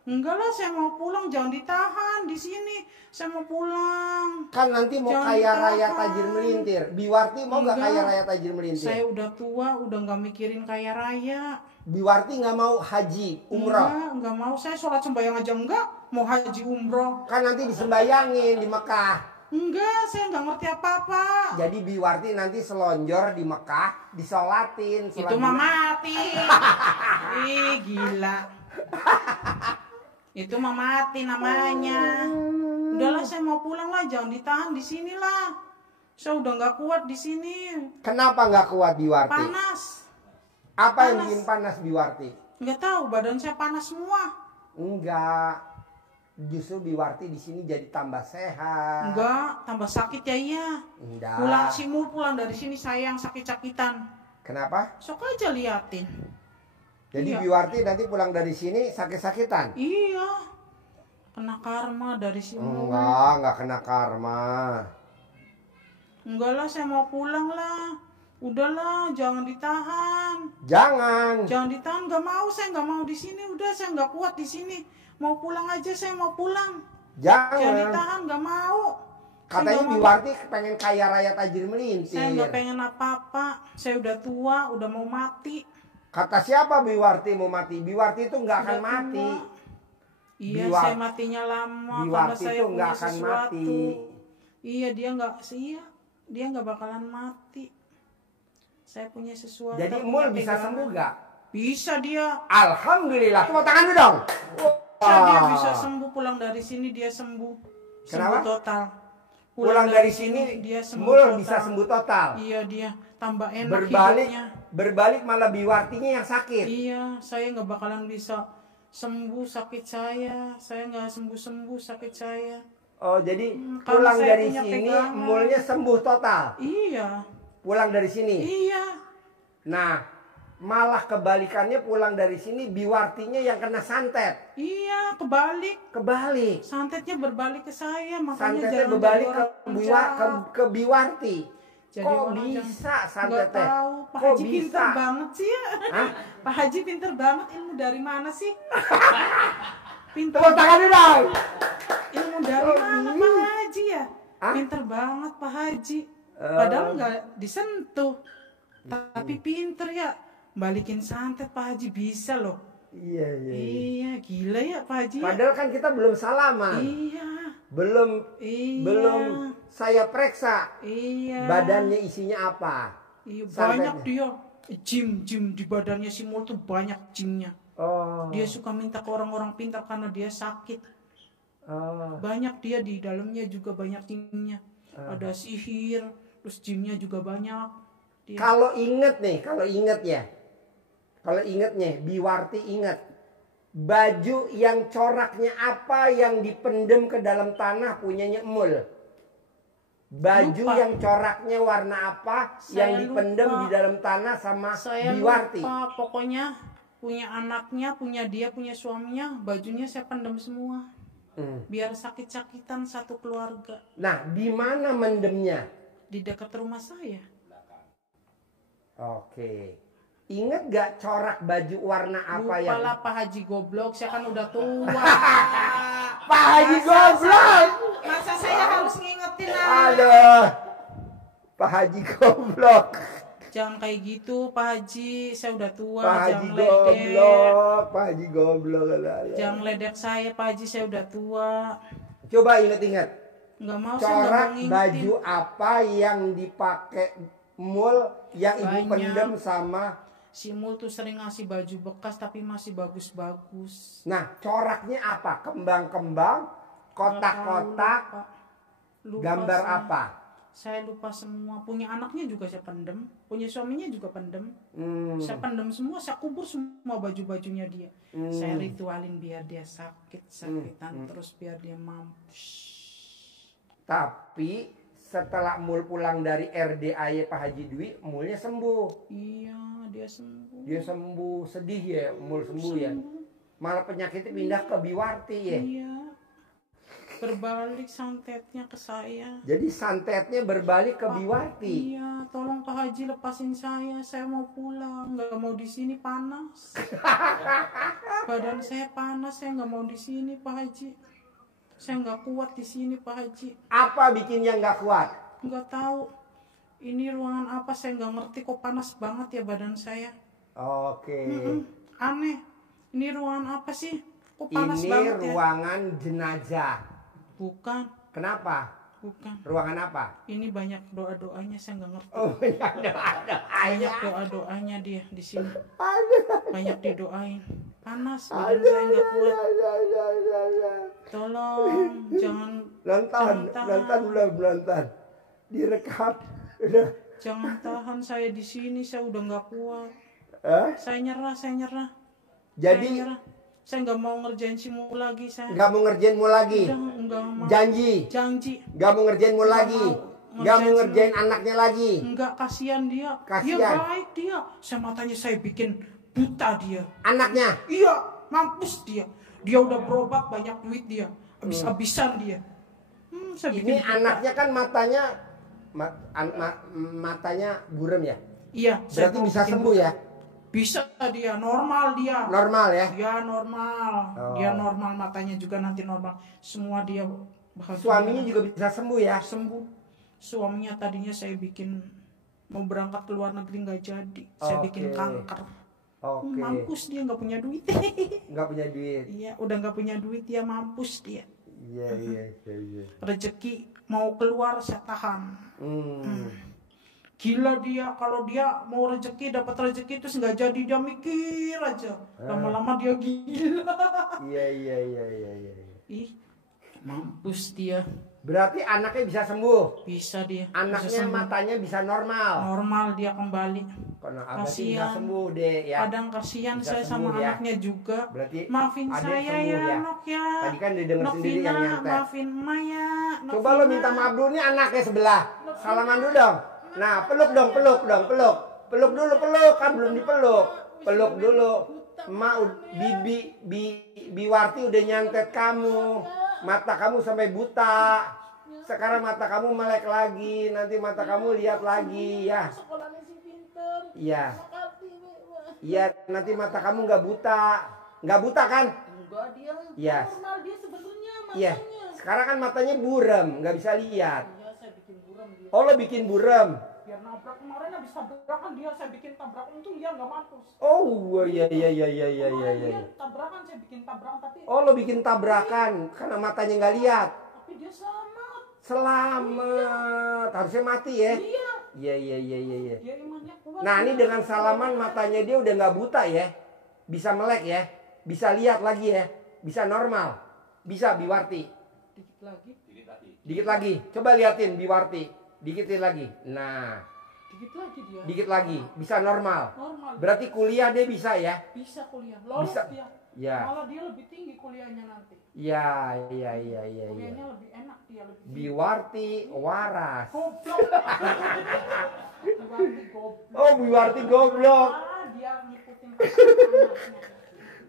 Enggak lah, saya mau pulang. Jangan ditahan di sini. Saya mau pulang. Kan nanti mau Jangan kaya raya ditahan. tajir melintir. Biwarti mau nggak Enggak. kaya raya tajir melintir? Saya udah tua, udah nggak mikirin kaya raya. Biwarti nggak mau haji, umroh. Enggak mau. Saya sholat sembahyang aja enggak. Mau haji umroh. Kan nanti disembayangin di Mekah. Enggak, saya nggak ngerti apa-apa. Jadi Biwarti nanti selonjor di Mekah, disolatin. Itu mah mati. Ih, gila. Itu mah mati namanya. Udahlah, saya mau pulang lah, jangan ditahan di sini lah. Saya udah nggak kuat di sini. Kenapa nggak kuat Biwarti? Panas. Apa yang panas. bikin panas Biwarti? Nggak tahu, badan saya panas semua. Enggak. Justru Biwarti di sini jadi tambah sehat. Enggak, tambah sakit ya iya. Enggak. Pulang si Mul pulang dari sini saya yang sakit-sakitan. Kenapa? Sok aja liatin. Jadi Iya. Biwarti nanti pulang dari sini sakit-sakitan? Iya. Kena karma dari si Mul. Enggak kena karma. Enggak lah, saya mau pulang lah. Udahlah, jangan ditahan. Jangan. Jangan ditahan, nggak mau. Saya nggak mau di sini. Udah, saya nggak kuat di sini. Mau pulang aja, saya mau pulang. Jangan Jangan. ditahan, nggak mau. Saya Katanya nggak mau. Biwarti pengen kaya raya tajir Saya melintir. nggak pengen apa-apa. Saya udah tua, udah mau mati. Kata siapa Biwarti mau mati? Biwarti itu nggak akan Udah mati. tua. Iya, Biwar- saya matinya lama karena Biwarti saya itu punya nggak akan sesuatu. mati. Iya, dia nggak bakalan mati. Saya punya sesuatu. Jadi punya Mul bisa pegangan. sembuh gak? Bisa dia. Alhamdulillah. Tepuk tangan dulu dong. Dia Wah. bisa sembuh, pulang dari sini dia sembuh. Kenapa? Sembuh total. Pulang dari sini dia sembuh Mul total. bisa sembuh total. Iya, dia tambah enak Berbalik hidupnya. berbalik malah Biwartinya yang sakit. Iya, saya nggak bakalan bisa sembuh sakit saya nggak sembuh sakit saya. Oh, jadi Karena pulang saya dari punya sini pegangan. mulnya sembuh total. Iya. Pulang dari sini. Iya. Nah, malah kebalikannya pulang dari sini biwartinya yang kena santet. Iya, kebalik. Santetnya berbalik ke saya, makanya Santetnya jangan berbalik jadi orang jahat. ke biwarti. Jadi Kok orang bisa nggak santetnya? tahu. Pak Kok Haji pinter bisa? banget sih ya. Hah? Pak Haji pinter banget, ilmu dari mana sih? Pinter. Tepuk tangan dulu dong. Ilmu dari mana Pak Haji ya? Hah? Pinter banget Pak Haji. Padahal nggak disentuh. Tapi pinter ya. Balikin santet Pak Haji bisa loh. Iya. Iya, gila ya Pak Haji. Padahal kan kita belum salaman. Iya. Belum saya periksa. Iya. Badannya isinya apa? Iya, Santetnya. banyak dia. Gym di badannya si Mul tuh banyak gymnya. Oh. Dia suka minta ke orang-orang pintar karena dia sakit. Oh. Banyak dia di dalamnya juga banyak gymnya. Ada sihir, terus gymnya juga banyak. Dia. Kalau inget nih, biwarti inget. Baju yang coraknya apa yang dipendem ke dalam tanah punyanya Emul. Baju Lupa. yang coraknya warna apa yang Saya dipendem lupa. di dalam tanah sama Saya biwarti. lupa, pokoknya punya anaknya, punya dia, punya suaminya, bajunya saya pendam semua. Biar sakit-sakitan satu keluarga. Nah, di mana mendemnya? Di dekat rumah saya. Oke. Ingat gak corak baju warna apa Lupa yang? lah Pak Haji goblok, saya kan udah tua. Pak Haji goblok. Masa saya harus ngingetin lah. Aduh. Pak Haji goblok. Jangan kayak gitu Pak Haji, saya udah tua. Pak Haji Jangan ledek. goblok. Pak Haji goblok. Jangan ledek saya Pak Haji, saya udah tua. Coba inget-inget. Nggak mau, saya nggak Corak mau ngingetin. baju apa yang dipakai Mul yang ibu Banyak. pendem sama. Si Mul tuh sering ngasih baju bekas tapi masih bagus-bagus. Nah, coraknya apa? Kembang-kembang, kotak-kotak, Lupa gambar saya. apa? Saya lupa semua. Punya anaknya juga saya pendem, punya suaminya juga pendem. Saya pendem semua, saya kubur semua baju-bajunya dia. Saya ritualin biar dia sakit-sakitan terus biar dia mampus. Tapi setelah Mul pulang dari RDAY Pak Haji Dwi, Mulnya sembuh. Iya, dia sembuh. Dia sembuh, sedih ya, Mul sembuh ya. Malah penyakitnya pindah ke biwarti ya. Iya. Berbalik santetnya ke saya. Jadi santetnya berbalik ke biwarti. Iya, tolong Pak Haji lepasin saya mau pulang, nggak mau di sini panas. Badan saya panas, saya nggak mau di sini Pak Haji. Saya nggak kuat di sini Pak Haji. Apa bikinnya nggak kuat? Nggak tahu. Ini ruangan apa saya nggak ngerti, kok panas banget ya badan saya. Oke. Aneh. Ini ruangan apa sih? Kok panas Ini banget ya? ruangan jenazah. Bukan, Kenapa? bukan. Ruangan apa? Ini banyak doa-doanya, saya nggak ngerti. Oh, ada. Banyak doa-doanya dia di sini. Banyak didoain. Panas, badan saya nggak kuat. Tolong, jangan Nonton belum. Direkam. Udah. jangan tahan saya di sini. Saya udah nggak kuat. Saya nyerah. Jadi Saya nggak mau ngerjain si Mul lagi. Saya nggak mau ngerjain Mul lagi. udah nggak mau. Janji. Nggak mau ngerjain Mul lagi. Nggak mau ngerjain anaknya lagi. Enggak, kasihan dia. Dia Kasihan. baik dia. Matanya saya bikin buta dia. Anaknya. Iya, mampus dia. Dia udah berobat, banyak duit dia. Habis-habisan dia. Saya Ini bikin buta. anaknya kan matanya buram ya. Iya, saya Berarti mau bisa bikin sembuh buta. ya. Bisa dia, normal dia. Normal ya. Dia normal. Oh. Dia normal, matanya juga nanti normal. Semua dia bahagia. Suaminya juga bisa sembuh ya. Sembuh. Suaminya tadinya saya bikin mau berangkat ke luar negeri nggak jadi. Saya bikin Oke. kanker. Oke. Mampus dia, nggak punya duit. Nggak punya duit. Iya, udah nggak punya duit dia, mampus dia. Iya. Rezeki mau keluar saya tahan. Hmm. Gila dia, kalau dia mau rezeki, dapat rezeki terus nggak jadi, dia mikir aja. Lama-lama dia gila. Iya. Ih, mampus dia. Berarti anaknya bisa sembuh. Bisa dia. Anaknya bisa sembuh. matanya bisa normal. Normal dia kembali. Kena berarti bisa Kasihan. sembuh deh ya. Kadang kasihan Bisa saya sama sembuh ya. anaknya juga. Berarti Maafin adek saya sembuh ya, ya. Nok ya. Tadi kan didengar Nok sendiri Vina, yang nyantet. maafin Maya. Nok Coba lo Vina. minta maaf dulu nih anaknya sebelah. Salaman dulu dong. Nah, peluk dong, peluk. Peluk dulu, peluk kan belum dipeluk. Peluk dulu. Biwarti udah nyantet kamu. Mata kamu sampai buta. Sekarang mata kamu melek lagi. Nanti mata kamu lihat lagi ya. Sekolahnya si pinter. Iya. Makasih, Mbak. Iya, nanti mata kamu nggak buta. Nggak buta kan? Enggak dia. Iya. Normal dia sebenarnya Iya. matanya. Sekarang kan matanya buram, nggak bisa lihat. Iya, saya bikin buram dia. Oh, lo bikin buram. Biar nabrak kemarin habis tabrakan dia saya bikin tabrakan itu dia nggak mampus. Oh, iya. Kemarin dia tabrakan saya bikin tabrakan tapi Oh, lo bikin tabrakan karena matanya nggak lihat. dia selamat. Selamat. Harusnya mati ya. Iya. Iya. Dia imannya kuat. Nah, ini dengan salaman matanya dia udah nggak buta ya. Bisa melek ya. Bisa lihat lagi ya. Bisa normal. Bisa Biwarti. Dikit lagi. Dikit lagi. Coba liatin Biwarti. Dikitin lagi. Nah, Dikit lagi dia. dikit lagi. Bisa normal. Normal. Berarti kuliah dia bisa ya. Bisa kuliah. Lolos Bisa. dia. Ya. Malah dia lebih tinggi kuliahnya nanti. Iya. Kuliahnya lebih enak dia lebih tinggi. Biwarti waras. Goblok. Biwarti goblok. Oh, Biwarti goblok. Dia ngikutin anaknya.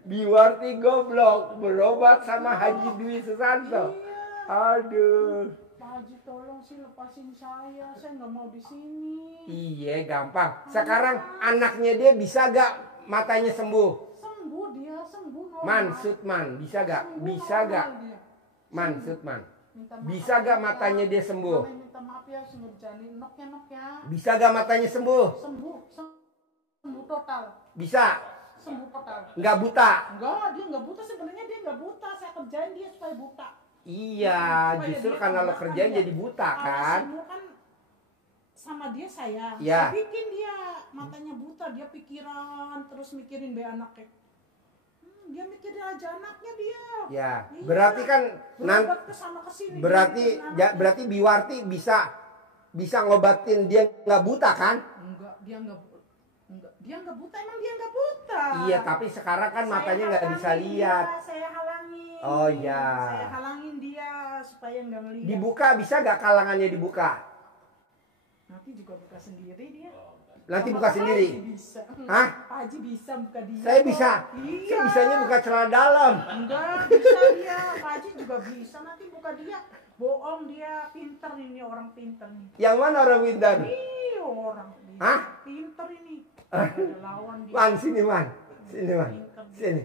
Biwarti goblok. Berobat sama Haji Dwi Susanto. Iya. Aduh. Pak Haji tolong sih lepasin saya nggak mau di sini. Iya, gampang. Sekarang anaknya dia bisa gak matanya sembuh? Sembuh dia, sembuh normal. Man, bisa gak? Sembuh Bisa normal gak? dia. Man. Minta maaf Bisa ya, gak Pak. matanya dia sembuh? Mama minta maaf ya harus ngerjain nok ya. Bisa gak matanya sembuh? Sembuh total. Bisa. Sembuh total. Nggak buta? Enggak, dia nggak buta sebenarnya dia nggak buta. Saya kerjain dia supaya buta. Iya, Supaya justru dia karena lo tabrakan kerjain dia. jadi buta Kalau kan? sembuh kan sama dia saya. Ya. Saya bikin dia matanya buta, dia pikiran terus mikirin be anaknya. Dia mikirin aja anaknya dia. Ya, Iya. berarti kan nanti Berobat kesana kesini. berarti mikirin anaknya. berarti Biwarti bisa ngobatin dia nggak buta kan? Enggak, dia nggak buta, emang dia nggak buta. Iya, tapi sekarang kan matanya nggak bisa lihat. Saya halangin. Oh, iya. Saya halangin dia supaya nggak ngelihat. Dibuka bisa nggak kalangannya dibuka? Nanti juga buka sendiri dia. Nanti Sama buka Pak sendiri. Haji bisa. Hah? Pak Haji bisa buka dia. Saya bisa. Iya. Saya bisanya buka celana dalam. Enggak, bisa dia. Pak Haji juga bisa nanti buka dia. Bohong dia, pinter ini orang pinter nih. Yang mana orang Windan? Ih, orang ini. Hah? Pinter ini. Ada lawan dia. Man, sini man. Sini man. Pinter dia. Sini.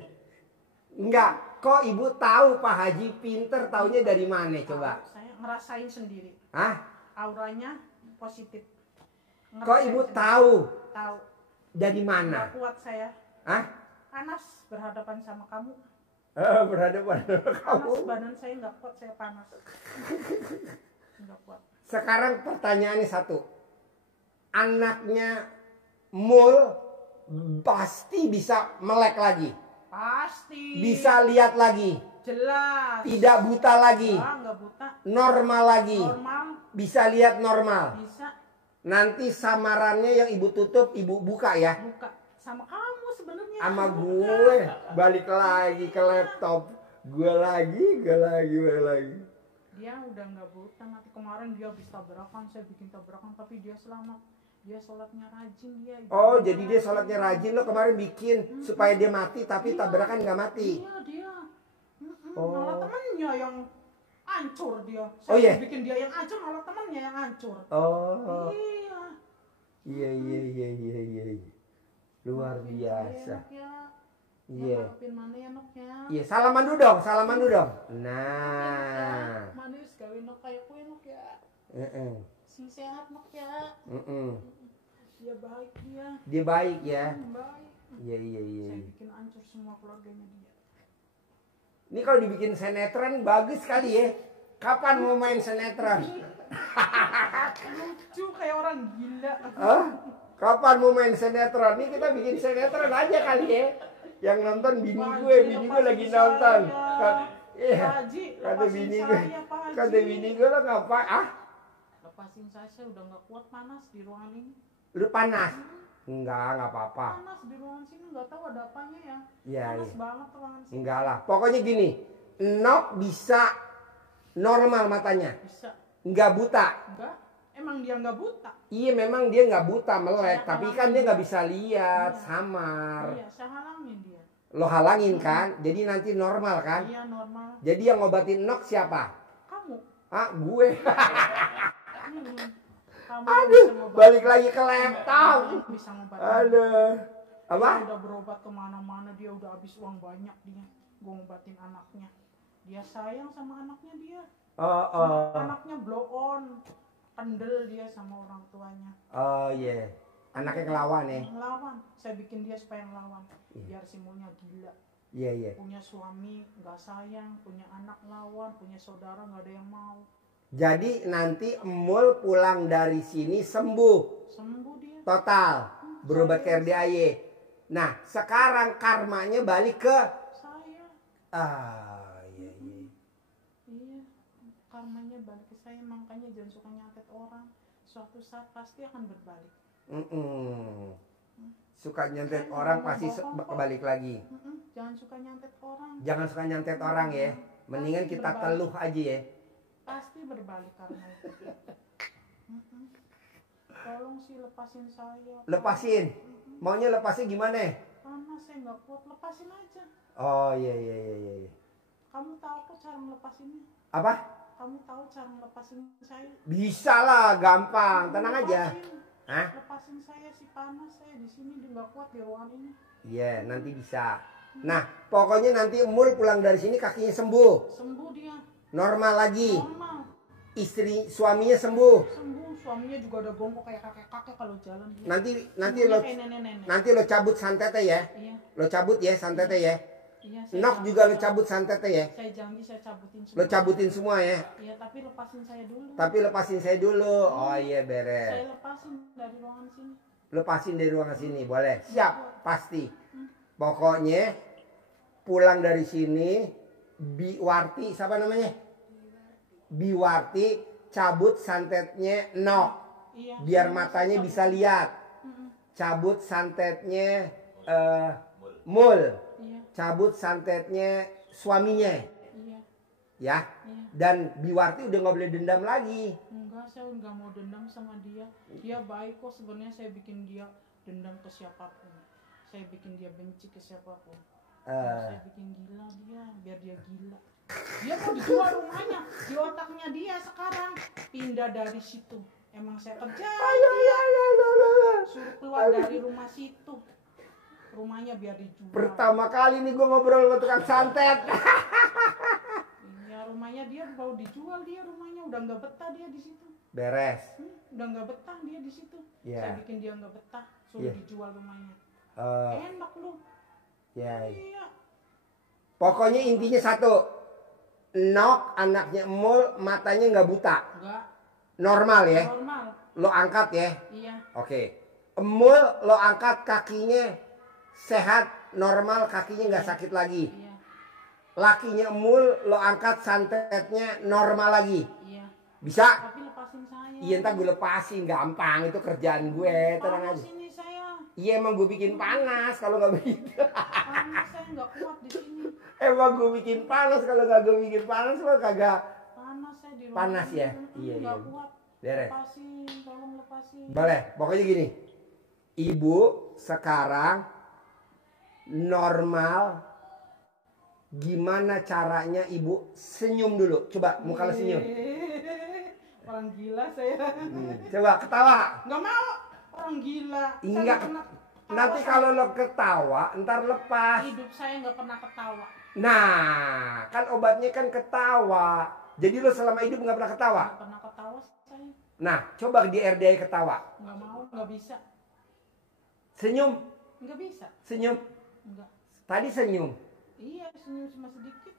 Enggak, kok ibu tahu Pak Haji pinter, taunya dari mana coba? Saya ngerasain sendiri. Hah? Auranya positif. Kok Ngerasain ibu sendiri. tahu? Tahu. Dari Nggak mana? kuat saya. Hah? Panas berhadapan sama kamu. Berhadapan dengan kamu. Panas badan saya nggak kuat, saya panas. Nggak kuat. Sekarang pertanyaannya satu. Anaknya Mul pasti bisa melek lagi. Pasti. Bisa lihat lagi. Jelas. Tidak buta lagi. Nggak buta. Normal lagi. Normal. Bisa lihat normal. Bisa Nanti samarannya yang ibu tutup, ibu buka ya. buka. Sama kamu sebenarnya. Sama Buka. gue. Balik lagi ke laptop. Gue lagi. Dia udah nggak buta. Nanti kemarin dia habis tabrakan, saya bikin tabrakan, tapi dia selamat. Dia sholatnya rajin dia. Oh, jadi dia sholatnya rajin. Lo kemarin bikin supaya dia mati, tapi tabrakan nggak mati. Iya dia. Oh. Malah temannya yang hancur dia. Oh, iya? bikin dia yang hancur, malah temannya yang hancur. Oh, Iya. iya. Luar biasa. Iya. Iya. Mana ya nok ya? Iya, salaman dulu dong. Nah. Manis gawe nok kayak kue nok ya. Sing sehat nok ya. Dia baik dia. Dia baik ya. Baik. Iya. Saya bikin hancur semua keluarganya dia. Ini kalau dibikin sinetron bagus kali ya. Kapan mau main sinetron? Lucu kayak orang gila. Hah? Kapan mau main sinetron? Ini kita bikin sinetron aja kali ya. Yang nonton bini gue lagi nonton. Iya. Kata bini gue lo ngapain? Ah? Lepasin saya udah nggak kuat panas di ruangan ini. Lu panas. Enggak apa-apa. Panas di ruangan sini, nggak tahu ada apanya ya. Iya, Panas iya. banget ruangan sini. Enggak lah. Pokoknya gini, Nok bisa normal matanya. Bisa. Nggak buta. Enggak. Emang dia nggak buta. Iya memang dia nggak buta melek, Saya tapi halangin kan dia nggak dia. bisa lihat, Iya. samar. Iya, saya halangin dia. Lo halangin kan, jadi nanti normal kan. Iya, normal. Jadi yang ngobatin Nok siapa? Kamu. Ah, gue. Kamu Aduh, bisa ngobatin. balik lagi ke laptop. Kamu bisa ngobatin. Aduh. Apa? Dia udah berobat kemana-mana, dia udah habis uang banyak dia. Gue ngobatin anaknya. Dia sayang sama anaknya dia. Oh, Sama anaknya blow on. Kendel dia sama orang tuanya. Oh iya. Anaknya ngelawan ya. Ngelawan. Saya bikin dia supaya ngelawan. Biar si Mulnya gila. Iya, iya. Punya suami nggak sayang, punya anak lawan, punya saudara nggak ada yang mau. Jadi nanti Emul pulang dari sini sembuh Sembuh dia. total, berobat ke RDAY. Nah, sekarang karmanya balik ke Saya. iya iya. Iya. Karmanya balik ke saya, makanya jangan suka nyatet orang. Suatu saat pasti akan berbalik. Suka nyantet orang pasti kebalik lagi. Jangan suka nyantet orang. Jangan suka nyantet orang ya. Mendingan kita teluh aja ya. Pasti berbalik karma itu. Tolong sih lepasin saya. Lepasin. Maunya lepasnya gimana? Panas, saya nggak kuat, lepasin aja. Oh iya iya iya iya. Kamu tahu kok cara ngelepasinnya? Apa? Kamu tahu cara ngelepasin saya? Bisa lah, gampang. Tenang aja. Hah? Lepasin saya sih, panas saya di sini, dia nggak kuat di ruangan ini. Iya, nanti bisa. Nah, pokoknya nanti Emul pulang dari sini kakinya sembuh. Sembuh dia. Normal lagi. Normal. Istri suaminya sembuh. Sembuh, suaminya juga udah bongkok kayak kakek-kakek kalau jalan dia. Nanti Sembuhnya lo kayak nenek-nenek. nanti lo cabut santetnya ya. Iya. Lo cabut ya santetnya ya. Iya, saya Nok janji, juga lo cabut santetnya ya. Saya janji saya cabutin semua. Lo cabutin semua ya. Iya, tapi lepasin saya dulu. Tapi lepasin saya dulu. Oh iya Saya beres. lepasin dari ruangan sini. Lepasin dari ruangan sini boleh. Siap, pasti. Pokoknya pulang dari sini Biwarti siapa namanya? Biwarti cabut santetnya Nok. Iya. Biar matanya bisa lihat. Mm-mm. Cabut santetnya Mul. Iya, Cabut santetnya suaminya. iya, Ya. iya. Dan Biwarti udah nggak boleh dendam lagi. Enggak, saya enggak mau dendam sama dia. Dia baik kok, sebenarnya saya bikin dia dendam ke siapapun. Saya bikin dia benci ke siapapun. Saya bikin gila dia, biar dia gila. Dia mau dijual rumahnya, di otaknya dia sekarang pindah dari situ. Emang saya kerja dia, suruh keluar dari rumah situ. Rumahnya biar dijual. Pertama kali nih gue ngobrol sama tukang santet. Ya rumahnya dia mau dijual, dia rumahnya udah nggak betah dia di situ. Beres. Udah nggak betah dia di situ. Iya. Saya bikin dia nggak betah, suruh Iya. dijual rumahnya. Eh, Enak lu. ya. Iya. Pokoknya intinya satu. Nok anaknya Emul matanya nggak buta. Enggak. Normal ya. Normal. Lo angkat ya. Iya. Oke. Emul lo angkat kakinya sehat, normal, kakinya nggak sakit lagi. Iya. Lakinya Emul lo angkat santetnya normal lagi. Iya. Bisa? Tapi lepasin saya. Iya ntar gue lepasin, gampang itu kerjaan gue, tenang Panas aja. ini saya. Iya emang gue bikin panas kalau nggak begitu. Panas saya nggak kuat di sini. Emang gue bikin panas kalau nggak gue bikin panas lo kagak. Panas saya di rumah. Panas ini. ya? Iya, Nggak iya. kuat. Beres. Lepasin, tolong lepasin. Boleh, pokoknya gini. Ibu sekarang normal. Gimana caranya ibu senyum dulu? Coba muka lo senyum. Orang gila saya. Coba ketawa. Nggak mau. Orang gila. Saya Enggak. nggak pernah ketawa. Nanti kalau lo ketawa, ntar lepas. Hidup saya nggak pernah ketawa. Nah, kan obatnya kan ketawa. Jadi lo selama hidup nggak pernah ketawa. Nggak pernah ketawa saya. Nah, coba di RDI ketawa. Nggak mau, nggak bisa. Senyum, Nggak bisa. senyum. Nggak. Tadi senyum. Iya, senyum cuma sedikit.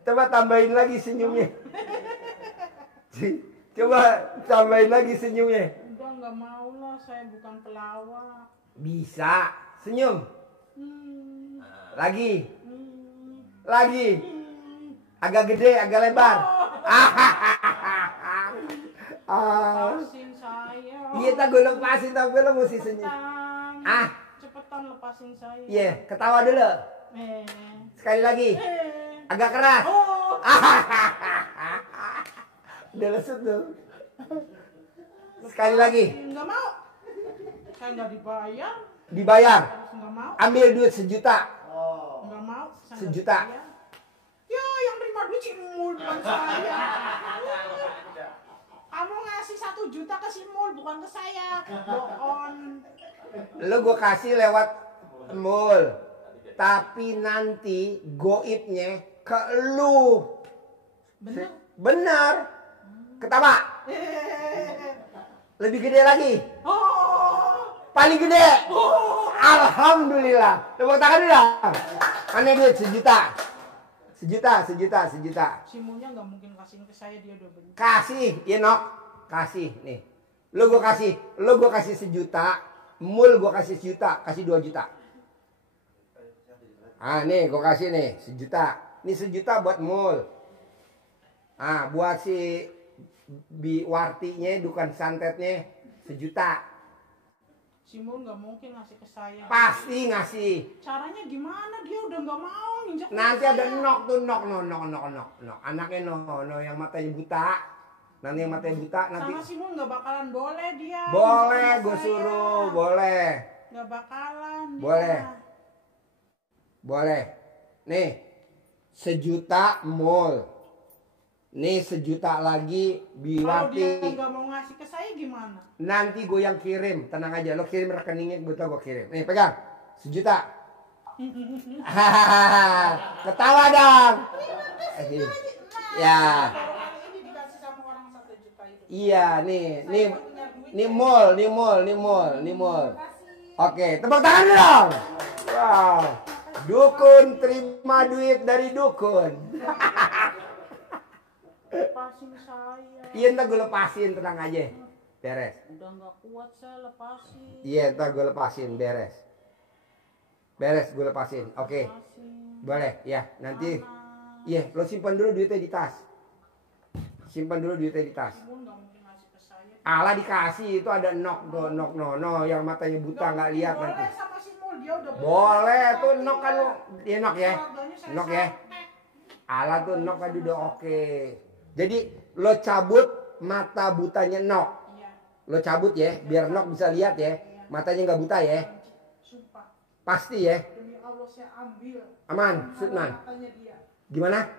Coba tambahin lagi senyumnya. Coba tambahin lagi senyumnya. Udah nggak mau lah, saya bukan pelawak. Bisa. Senyum. Hmm, Lagi. hmm, Lagi. hmm. Agak gede, agak lebar. Ah. Lepasin saya. Iya minta gue lepasin tapi lo mesti senyum. Cepetan. Cepetan lepasin saya. Iya, ketawa dulu. Sekali lagi. Agak keras. Oh. Udah lesut tuh. Sekali lagi. Enggak mau. Saya enggak dibayar. Dibayar. Enggak mau. Ambil duit 1 juta. Enggak mau. 1 juta. Ya, yang terima duit si Mul bukan saya. Kamu ngasih 1 juta ke si Mul bukan ke saya. Bohong. Lo gue kasih lewat mall. Tapi nanti goibnya ke lu. Bener. Benar. Ketawa. Lebih gede lagi. Oh. Paling gede. Alhamdulillah. Tepuk tangan dulu. Mana duit 1 juta? 1 juta, 1 juta, 1 juta. Si Mulnya nggak mungkin kasihin ke saya, dia udah benci. Kasih, ya Nok. Kasih nih. Lu gue kasih 1 juta. Mul gue kasih 1 juta, kasih 2 juta. Ah nih gue kasih nih 1 juta. Ini 1 juta buat mul. Ah buat si Biwartinya, dukan santetnya 1 juta. Si Mul nggak mungkin ngasih ke saya. Pasti ngasih. Caranya gimana? Dia udah nggak mau nginjak. Nanti ada Nok tuh, Nok. Anaknya No yang matanya buta. Nanti yang matanya buta nanti. Sama si Mul nggak bakalan boleh dia. Boleh gue suruh, boleh. Nggak bakalan. Boleh. Dia. Boleh. Nih 1 juta mul. Nih 1 juta lagi Kalau Biwarti. dia nggak mau ngasih ke saya gimana? Nanti gue yang kirim, tenang aja. Lo kirim rekeningnya, gue kirim. Nih pegang 1 juta. Ketawa dong. Ya. Ini dikasih sama orang 1 juta itu. Iya, nih mall. Oke, tepuk tangan dong. Wow. Dukun terima duit dari dukun. Lepasin saya. Iya, ntar gue lepasin, tenang aja. Beres. Udah nggak kuat saya lepasin. Iya, ntar gue lepasin, beres. Beres, gue lepasin. Oke. Boleh, ya. Nanti. Iya, lo simpan dulu duitnya di tas. Simpan dulu duitnya di tas. Mul nggak mungkin ngasih ke saya. Alah dikasih, itu ada Nok yang matanya buta nggak lihat nanti. Boleh sama si Mul, dia udah Boleh tuh Nok kan lo. Iya Nok ya. Keluarganya saya Nok ya. sampai. Alah tuh Nok kan udah oke. Jadi lo cabut mata butanya Nok. Iya. Lo cabut ya, biar Nok bisa lihat ya. Matanya nggak buta ya. Sumpah. Pasti ya. Demi Allah saya ambil. Aman, Sutman. Matanya dia. Gimana?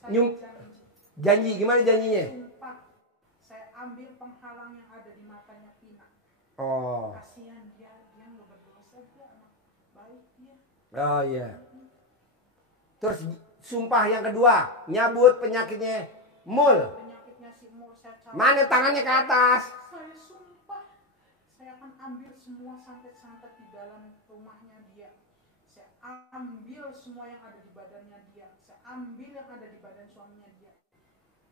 Saya Nyum. janji. Janji, gimana janjinya? Sumpah. Saya ambil penghalang yang ada di matanya Pina. Oh. Kasihan dia nggak berdosa, dia anak baik dia. Oh iya. Terus sumpah yang kedua, nyabut penyakitnya Mul. Penyakitnya si Mul saya cabut. Mana tangannya ke atas? Saya sumpah, saya akan ambil semua santet-santet di dalam rumahnya dia. Saya ambil semua yang ada di badannya dia. Saya ambil yang ada di badan suaminya dia.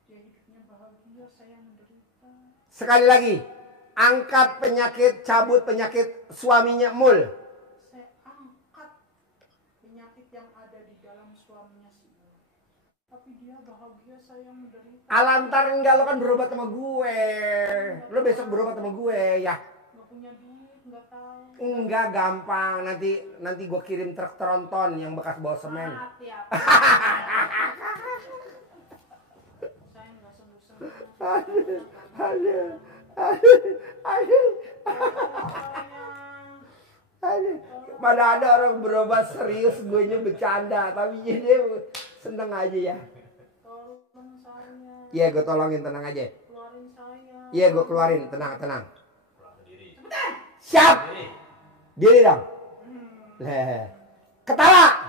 Dia hidupnya bahagia, saya menderita. Sekali lagi, angkat penyakit, cabut penyakit suaminya Mul. Saya angkat penyakit yang ada di dalam suaminya si Mul. Tapi dia bahagia, saya menderita. Alantar enggak, lo kan berobat sama gue. Lo besok berobat sama gue ya. Gak punya duit, nggak tahu. Enggak gampang, nanti gue kirim truk tronton yang bekas bawa semen. Mati apa? Saya nggak sembuh-sembuh. Aduh. Pada ada orang berobat serius, gue nya bercanda, tapi dia seneng aja ya. Tolong saya. Iya, gue tolongin, tenang aja. Keluarin saya. Iya, gue keluarin, tenang. Siap. Diri dong. Ketawa.